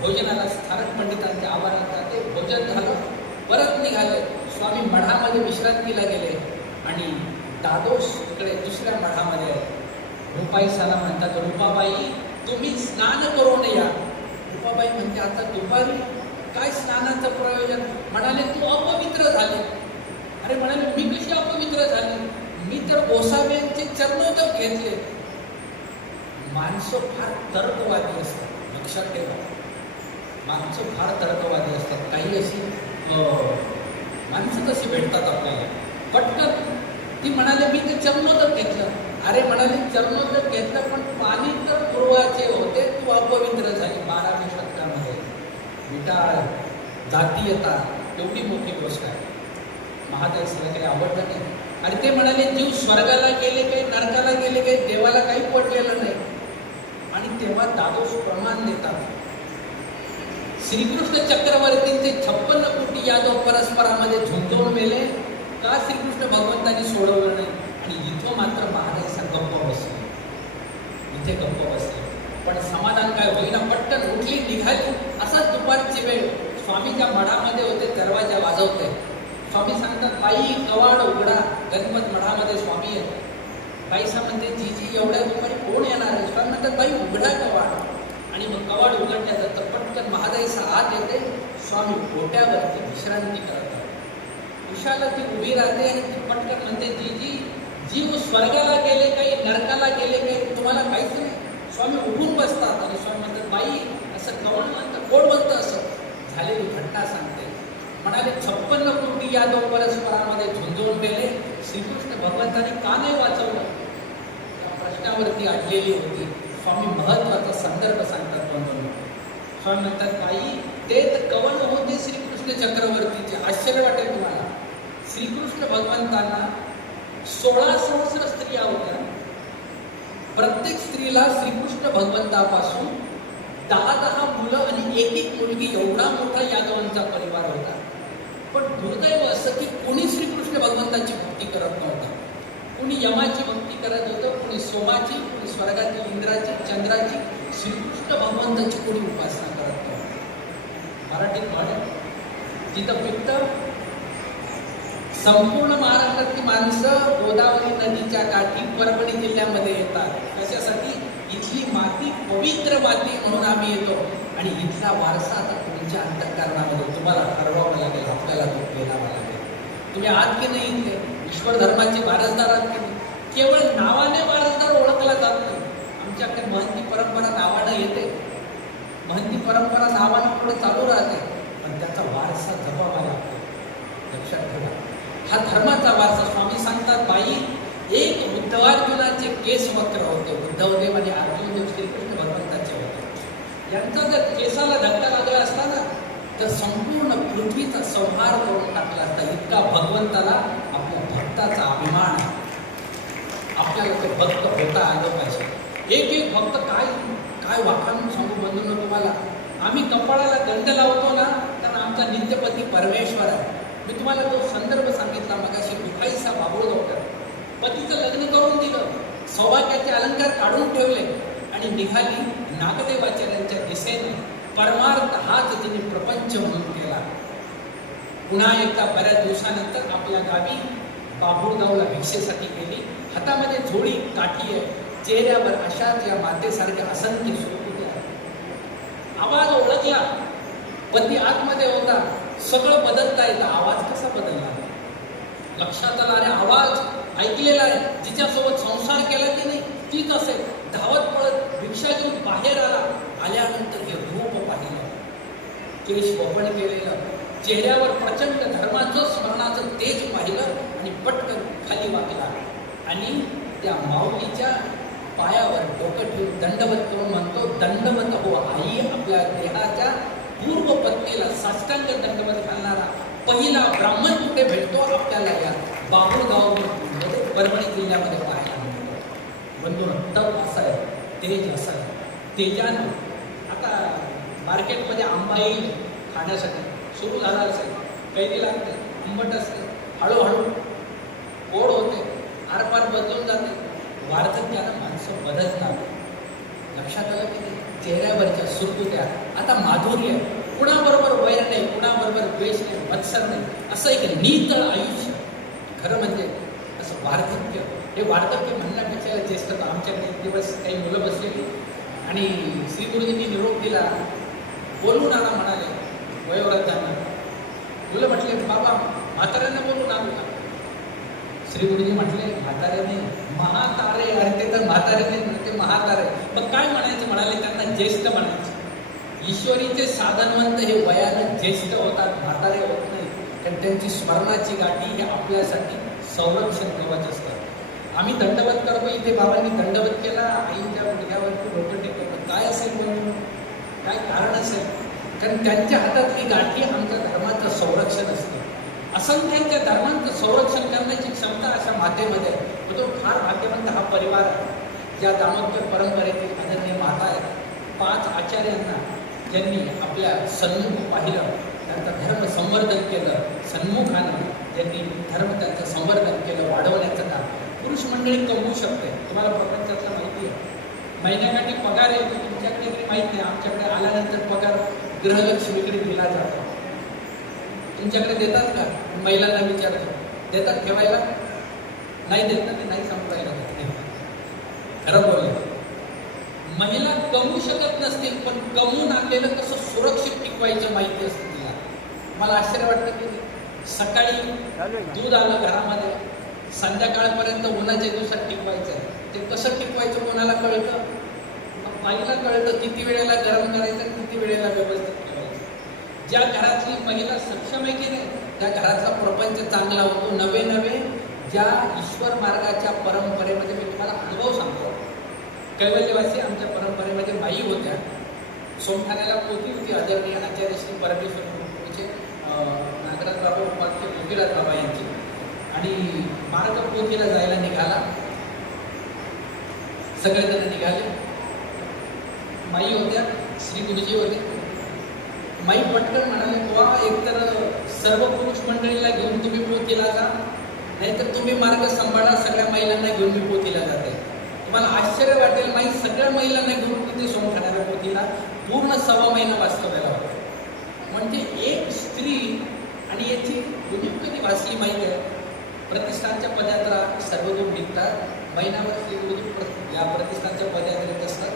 भोजनाला स्थानक पंडितांच्या आवारात जाते. भोजन झालं, परत निघाले. स्वामी मठामध्ये विश्रांतीला गेले आणि दादोस इकडे दुसऱ्या मठामध्ये आहे. रूपाई साला म्हणतात, रूपाबाई, तुम्ही स्नान करून या. रूपाबाई म्हणते, आता दुपारी काय स्नानाचं प्रयोजन? म्हणाले, तू अपवित्र झाले. अरे म्हणाले, मी कशी अपवित्र झाले? मी तर गोसाव्यांचे चरणोदक घेतले. माणसं फार तर्कवादी असतात, लक्षात ठेवा. माणसं फार तर्कवादी असतात. काही अशी माणसं कशी भेटतात आपल्याला. पटकन ती म्हणाले, मी ते चरणोदक घेतलं. अरे म्हणाले, चरणोदक घेतलं, पण पाणी तर पूर्वाचे होते, तू अपवित्र झाली. 12व्या शतकामध्ये विटाळ, जातीयता एवढी मोठी गोष्ट आहे. महादाई सगळे आवडलं नाही. आणि ते म्हणाले, जीव स्वर्गाला गेले काही, नरकाला गेले काही, देवाला काही पडलेलं नाही. तेव्हा दादोष प्रमाण देतात. श्रीकृष्ण चक्रवर्तींचे 56 कोटी यादव परस्परामध्ये झुंजवून मेले का श्रीकृष्ण भगवंतांनी सोडवलं नाही. आणि इथं मात्र महाराज गप्प बसले, इथे गप्प बसले. पण समाधान काय होईना, पटकन उठली निघाली. असाच दुपारची वेळ, स्वामीच्या मठामध्ये होते, दरवाजा वाजवते. स्वामी सांगतात, बाई कवाड उघडा. गणपत मठामध्ये स्वामी आहे. बाई म्हणते, जीजी एवढ्या दुपारी कोण येणार आहे. स्वामी म्हणतात, बाई उघडा कवाड. आणि मग कवाड उघडण्यात जातं. पटकन महादाईचा हात येते. स्वामी गोट्यावरती विश्रांती करतात. विशाला ती उभी राहते आणि ती पटकन म्हणते, जीजी जीव स्वर्गाला गेले काही नरकाला गेले काही तुम्हाला काहीच नाही. स्वामी उठून बसतात आणि स्वामी म्हणतात, बाई असं कवण म्हणतं, कोण म्हणतं असं. झालेली घटना सांगते. म्हणाले 56 कोटी यादव परस्परामध्ये झुंजवून गेले, श्रीकृष्ण भगवंताने का नाही वाचवलं. या प्रश्नावरती अडलेली होती. स्वामी महत्वाचा संदर्भ सांगतात. बंधूंनो, स्वामी म्हणतात, बाई ते तर कवण होते श्रीकृष्ण चक्रवर्तीचे. आश्चर्य वाटेल तुम्हाला. श्रीकृष्ण भगवंतांना 16 सहस्र स्त्रिया होत्या. प्रत्येक स्त्रीला श्रीकृष्ण भगवंतापासून 10 मुलं आणि एक मुलगी, एवढा मोठा यादवांचा परिवार होता. पण दुर्दैव असं की कोणी श्रीकृष्ण भगवंताची भक्ती करत नव्हतं. कुणी यमाची भक्ती करत होतं, कुणी सोमाची, कुणी स्वर्गातील इंद्राची, चंद्राची. श्रीकृष्ण भगवंताची कोणी उपासना करत नव्हतं. मराठीत म्हणे, जिथं पिकतं संपूर्ण महाराष्ट्रातली माणसं गोदावरी नदीच्या काठी परभणी जिल्ह्यामध्ये येतात. कशासाठी? इथली माती पवित्र माती म्हणून आम्ही येतो. आणि इथला वारसा आता तुमच्या अंतःकरणामध्ये तुम्हाला ठरवावं लागेल, आपल्याला तो पेलावा लागेल. तुम्ही आहात की नाही इथले ईश्वर धर्माचे वारसदार आहात की नाही. केवळ नावाने वारसदार ओळखला जात नाही. आमच्याकडे महंती परंपरा नावानं येते, महंती परंपरा नावानं पुढे चालू राहते, पण त्याचा वारसा जपावा लागतो. लक्षात ठेवा, हा धर्माचा वारसा. स्वामी सांगतात, बाई एक बुद्धार्जुनाचे केस वक्र होते. बुद्धदेव आणि अर्जुनदेव श्रीकृष्ण भगवंताचे होते. यांचा जर केसाला धक्का लागला असता ना, तर संपूर्ण पृथ्वीचा संहार करून टाकला असता. इतका भगवंताला आपल्या भक्ताचा अभिमान आहे. आपल्याला ते भक्त होता आलं पाहिजे. एक भक्त काय काय वाखाणून सांगू बंधूंनो तुम्हाला. आम्ही कपाळाला गंध लावतो ना, कारण आमचा नित्यपती परमेश्वर आहे. मी तुम्हाला तो संदर्भ सांगितला मगाशी. दुखाईचा बाबूळगावकर पतीचं लग्न करून दिलं, सौभाग्याचे अलंकार काढून ठेवले आणि निघाली नागदेवाचार्यांच्या दिशेने. परमार्थ हाच तिने प्रपंच म्हणून केला. पुन्हा एकदा बऱ्याच दिवसानंतर आपल्या गावी बाबूळगावला भिक्षेसाठी गेली. हातामध्ये झोळी काठी आहे, चेहऱ्यावर अशाच या मातेसारख्या असंख्य सुरकुत्या. आवाज ओळखला, पती आतमध्ये होता. सगळं बदलता येतं. आवाज कसा बदलला लक्षात आला. अरे आवाज ऐकलेला आहे, जिच्यासोबत संसार केला की नाही तीच असेल. धावत पळत भिक्षा घेऊन बाहेर आला. आल्यानंतर हे रूप पाहिलं, केश वपण केलेलं, चेहऱ्यावर प्रचंड धर्माचं स्मरणाचं तेज पाहिलं आणि पटकन खाली वाकला आणि त्या माऊलीच्या पायावर डोकं ठेवून दंडवत करून म्हणतो, दंडवत हो आई. आपल्या देहाच्या पूर्व पत्नीला साष्टांग दंडवत घालणारा पहिला ब्राह्मण कुठे भेटतो आपल्याला या बाबूळगावमध्ये परभणी जिल्ह्यामध्ये पाहायला मिळतो. बंधून तप असं आहे, तेज असं आहे. तेजानं आता मार्केटमध्ये आंबा येईल खाण्यासाठी, सुरू झाला असेल, कैरी लागते, आंबट असते, हळूहळू गोड होते, आरपार बदलून जाते. वार्धक्यानं माणसं बदलतात. लक्षात आलं की चेहऱ्यावरच्या सुरकुत्या आता माधुर्य. कुणाबरोबर वैर नाही, कुणाबरोबर द्वेष नाही, मत्सर नाही, असं एक नितळ आयुष्य. खरं म्हणजे असं वार्धक्य. हे वार्धक्य म्हणण्यापेक्षा ज्येष्ठता. आमच्याकडे एक दिवस काही मुलं बसलेली आणि श्री गुरुजींनी निरोप दिला. बोलून आला म्हणाले वयोवृद्धांना. मुलं म्हटले, बाबा म्हाताऱ्यांना बोलून आलो का. श्री गुरुजी म्हटले, म्हाताऱ्याने महातारे. अरे ते तर म्हाताऱ्याने म्हणते महातारे, पण काय म्हणायचं. म्हणाले त्यांना ज्येष्ठ म्हणायचे. ईश्वरीचे साधनवंत हे वयानं ज्येष्ठ होतात, म्हातारे होत नाही. कारण त्यांची स्मरणाची गाठी हे आपल्यासाठी संरक्षण कवच असतात. आम्ही दंडवत करतो, इथे बाबांनी दंडवत केला, आईच्या गुडघ्यावरती डोकं टेकवतो. काय असेल म्हणून, काय कारण असेल. कारण त्यांच्या हातातली गाठी आमच्या धर्माचं संरक्षण असतं. असंख्यांच्या धर्मांचं संरक्षण करण्याची क्षमता अशा मातेमध्ये आहे. तो फार भाग्यवंत हा परिवार आहे. ज्या दामोदर परंपरेतील आदरणीय माता आहेत, 5 आचार्यांना ज्यांनी आपल्या सन्मुख पाहिलं, त्यांचा धर्म संवर्धन केलं, सन्मुखानं ज्यांनी धर्म त्यांचं संवर्धन केलं, वाढवण्याचं काम पुरुष मंडळी कमवू शकते. तुम्हाला प्रपंचातलं माहिती आहे, महिन्याकाठी पगार येतो, तुमच्याकडे काही माहीत नाही. आमच्याकडे आल्यानंतर पगार गृहलक्ष्मीकडे दिला जातो. तुमच्याकडे देतात का? महिलांना विचारतो, देतात ठेवायला? नाही देत ना, ते नाही संपवायला देत. खरं बोलले, महिला कमवू शकत नसतील, पण कमवून आणलेलं कसं सुरक्षित टिकवायचं माहिती असते तिला. मला आश्चर्य वाटतं की सकाळी दूध आलं घरामध्ये, संध्याकाळपर्यंत उन्हाच्या दिवसात टिकवायचं आहे. ते कसं टिकवायचं कोणाला कळतं? बाईला कळतं. किती वेळेला गरम करायचं, किती वेळेला व्यवस्थित ठेवायचं. ज्या घरातली महिला सक्षम आहे की नाही, त्या घराचा प्रपंच चांगला होतो. नवे नवे ज्या ईश्वर मार्गाच्या परंपरेमध्ये मी तुम्हाला अनुभव सांगतो. कैवल्यवासी आमच्या परंपरेमध्ये बाई होत्या. सोमठाण्याला पोथी होती आदरणीय आचार्य श्री परमेश्वर गुरुचे नागराज बाबा उपाध्याय गोपीनाथ बाबा यांची. आणि मार्ग पोथीला जायला निघाला, सगळेजण निघाले. माई होत्या, श्री गुरुजी होते. माई पटकन म्हणाले, वा एकतर सर्व पुरुष मंडळीला घेऊन तुम्ही पोथीला जा, नाहीतर तुम्ही मार्ग सांभाळा, सगळ्या महिलांना घेऊन मी पोथीला जाते. तुम्हाला आश्चर्य वाटेल, माई सगळ्या महिलांना घेऊन तिथे सोमठाण्याला पोथीला पूर्ण 1.25 महिना वास्तव्याला होते. म्हणजे एक स्त्री, आणि याची उणीव कधी वाचली माहीत आहे, प्रतिष्ठानच्या पदयात्रा सर्वदूर निघतात. महिनाभर श्री गुरुजी या प्रतिष्ठानच्या पदयात्रेत असतात.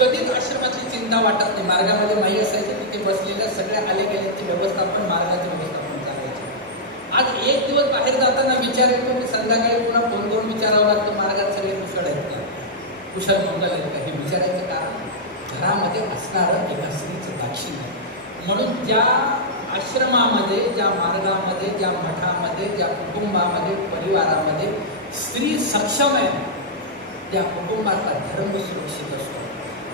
कधीच आश्रमाची चिंता वाटत नाही. मार्गामध्ये माई असायची, तिथे बसलेल्या सगळ्या आले गेल्याची व्यवस्थापन, मार्गाचे व्यवस्थापन चालायचे. आज एक दिवस बाहेर जाताना विचार येतो की संध्याकाळी पुन्हा फोन करून विचारावं लागतं, मार्गात सगळे कुशल आहेत का, कुशल मंगल आहेत का, हे विचारायचं कारण घरामध्ये असणारं एका स्त्रीचं दाक्षिण्य. म्हणून ज्या आश्रमामध्ये, ज्या मार्गामध्ये, ज्या मठामध्ये, ज्या कुटुंबामध्ये, परिवारामध्ये स्त्री सक्षम आहे, त्या कुटुंबाचा धर्म सुरक्षित असतो,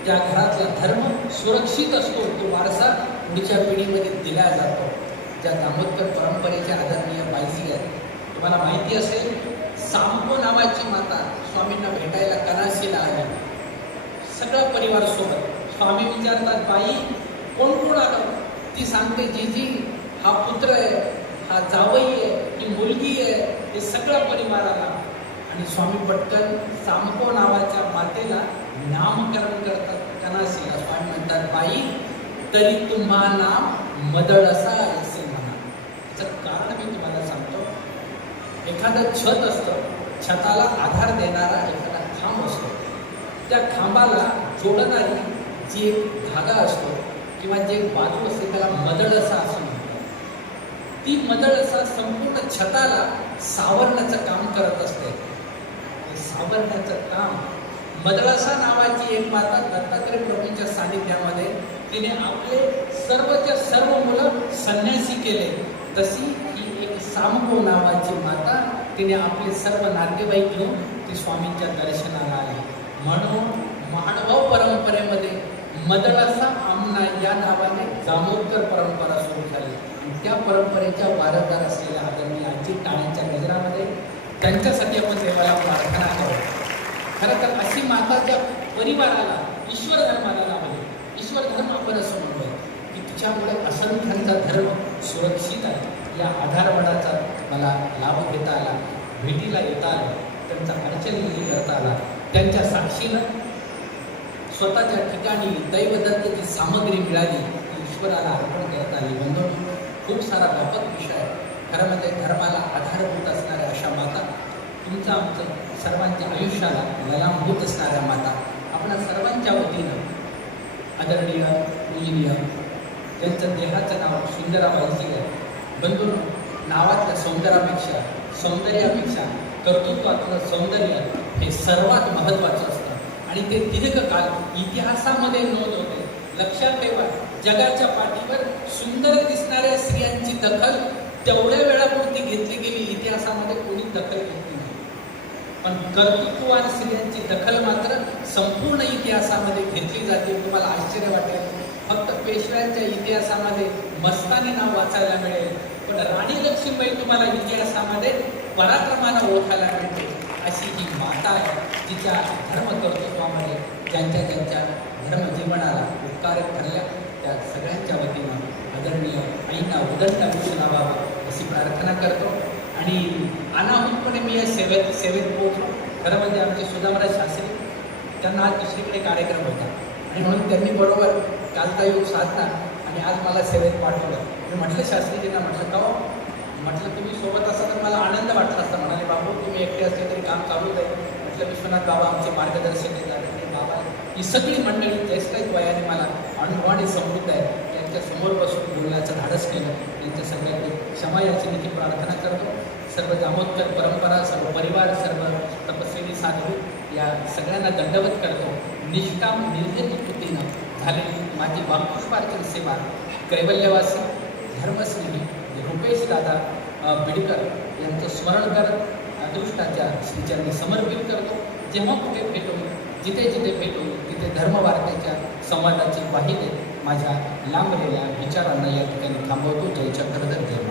त्या घरातला धर्म सुरक्षित असतो, तो वारसा पुढच्या पिढीमध्ये दिला जातो. ज्या दामोदर परंपरेच्या आदरणीय बाईजी आहेत, तुम्हाला माहिती असेल, सांपो नावाची माता स्वामींना भेटायला कनासीला आली, सगळा परिवार सोबत. स्वामी विचारतात, बाई कोण कोण आलं? ती सांगते, जीजी हा पुत्र आहे, हा जावई आहे, ही मुलगी आहे, हे सगळा परिवार आला. आणि स्वामी पटकन सांपो नावाच्या मातेला नामकरण करतात कनासीला. स्वामी म्हणतात, बाई तरी तुम्हा नाम मदळसा असे म्हणा. याचं कारण मी तुम्हाला सांगतो. एखादं छत असतं, छताला आधार देणारा एखादा खांब असतो, त्या खांबाला जोडणारी जी एक धागा असतो किंवा जे बाजू असते त्याला मदळसा असं म्हणतात. ती मदळसा संपूर्ण छताला सावरण्याचं काम करत असते. सावरण्याचं काम मदळसा नावाची एक माता दत्तात्रय प्रभूंच्या सानिध्यामध्ये तिने आपले सर्वच्या सर्व मुलं संन्यासी केले. तशी ही एक सांपो नावाची माता, तिने आपले सर्व नातेवाईक घेऊन ती स्वामींच्या दर्शनाला आली. म्हणून माणभाव परंपरेमध्ये मदळसा आमना या नावाने दामोदर परंपरा सुरू झाली. आणि त्या परंपरेच्या वारसदार असलेल्या आदरणीय आजी टाळ्यांच्या गजरामध्ये त्यांच्यासाठी आपण देवाला प्रार्थना करू. खरं तर अशी माता त्या परिवाराला, ईश्वर धर्माला लावली. ईश्वर धर्म आपण असं म्हणतोय की तिच्यामुळे असंख्यांचा धर्म सुरक्षित आहे. या आधारवडाचा मला लाभ घेता आला, भेटीला येता आला, त्यांचा अडचणी करता आला. त्यांच्या साक्षीनं स्वतःच्या ठिकाणी दैवदत्त जी सामग्री मिळाली ती ईश्वराला अर्पण करता आली. म्हणून खूप सारा व्यापक विषय आहे. खरं म्हणजे धर्माला आधारभूत असणाऱ्या अशा माता, तुमचं आमचं सर्वांच्या आयुष्याला ललामभूत असणाऱ्या माता, आपल्या सर्वांच्या वतीनं आदरणीय पूजनीय त्यांचं देहाचं नाव सुंदराबाईजी आहे. बंधू, नावातल्या सौंदर्यापेक्षा कर्तृत्वातलं सौंदर्य हे सर्वात महत्त्वाचं असतं. आणि ते दीर्घकाल इतिहासामध्ये नोंद होते. लक्षात ठेवा, जगाच्या पाठीवर सुंदर दिसणाऱ्या स्त्रियांची दखल तेवढ्या वेळापुरती घेतली गेली, इतिहासामध्ये कोणी दखल घेतली नाही. पण कर्तृत्ववान स्त्रियांची दखल मात्र संपूर्ण इतिहासामध्ये घेतली जाते. तुम्हाला आश्चर्य वाटेल, फक्त पेशव्यांच्या इतिहासामध्ये मस्तानी नाव वाचायला मिळेल, पण राणी लक्ष्मीबाई तुम्हाला इतिहासामध्ये पराक्रमानं ओळखायला मिळते. अशी ही माता आहे, जिच्या धर्मकर्तृत्वामध्ये ज्यांच्या ज्यांच्या धर्मजीवनाला उपकारक ठरल्या त्या सगळ्यांच्या वतीनं आदरणीय आईंना उदंड आयुष्य लावावं अशी प्रार्थना करतो. आणि अनाहूतपणे मी या सेवेत पोहोचलो. खरं म्हणजे आमचे सुधामराज शास्त्री त्यांना आज दुसरीकडे कार्यक्रम होता आणि म्हणून त्यांनी बरोबर कालचा योग साधला आणि आज मला सेवेत पाठवलं. मी म्हटलं शास्त्रीजींना, म्हटलं का म्हटलं तुम्ही सोबत असा तर मला आनंद वाटला असता. म्हणाले बाबू तुम्ही एकटे असले तरी काम चालू जाईल. म्हटलं विश्वनाथ बाबा आमचे मार्गदर्शक आहेत आणि बाबा ही सगळी मंडळी ज्येष्ठ वयाने मला अनुभवाने समृद्ध आहे, त्यांच्या समोर बसून बोलण्याचं धाडस केलं. त्यांच्या सगळ्यांनी क्षमा याचनेची प्रार्थना करतो. सर्व दामोदर परंपरा, सर्व परिवार, सर्व तपस्विनी साधू या सगळ्यांना दंडवत करतो. निष्काम निर्मित कृतीनं झालेली माझी वामपुष्पार्चन सेवा कैवल्यवासी धर्मस्नेही रुपेश दादा बिडकर यांचं स्मरण करत अदृष्टाच्या श्रीचरणी समर्पित करतो. जेव्हा कुठे भेटू, जिथे जिथे भेटू तिथे धर्मवार्तेच्या संवादाची वाहिनी माझ्या लांबलेल्या विचारांना या ठिकाणी थांबवतो. जय चक्रधर, जय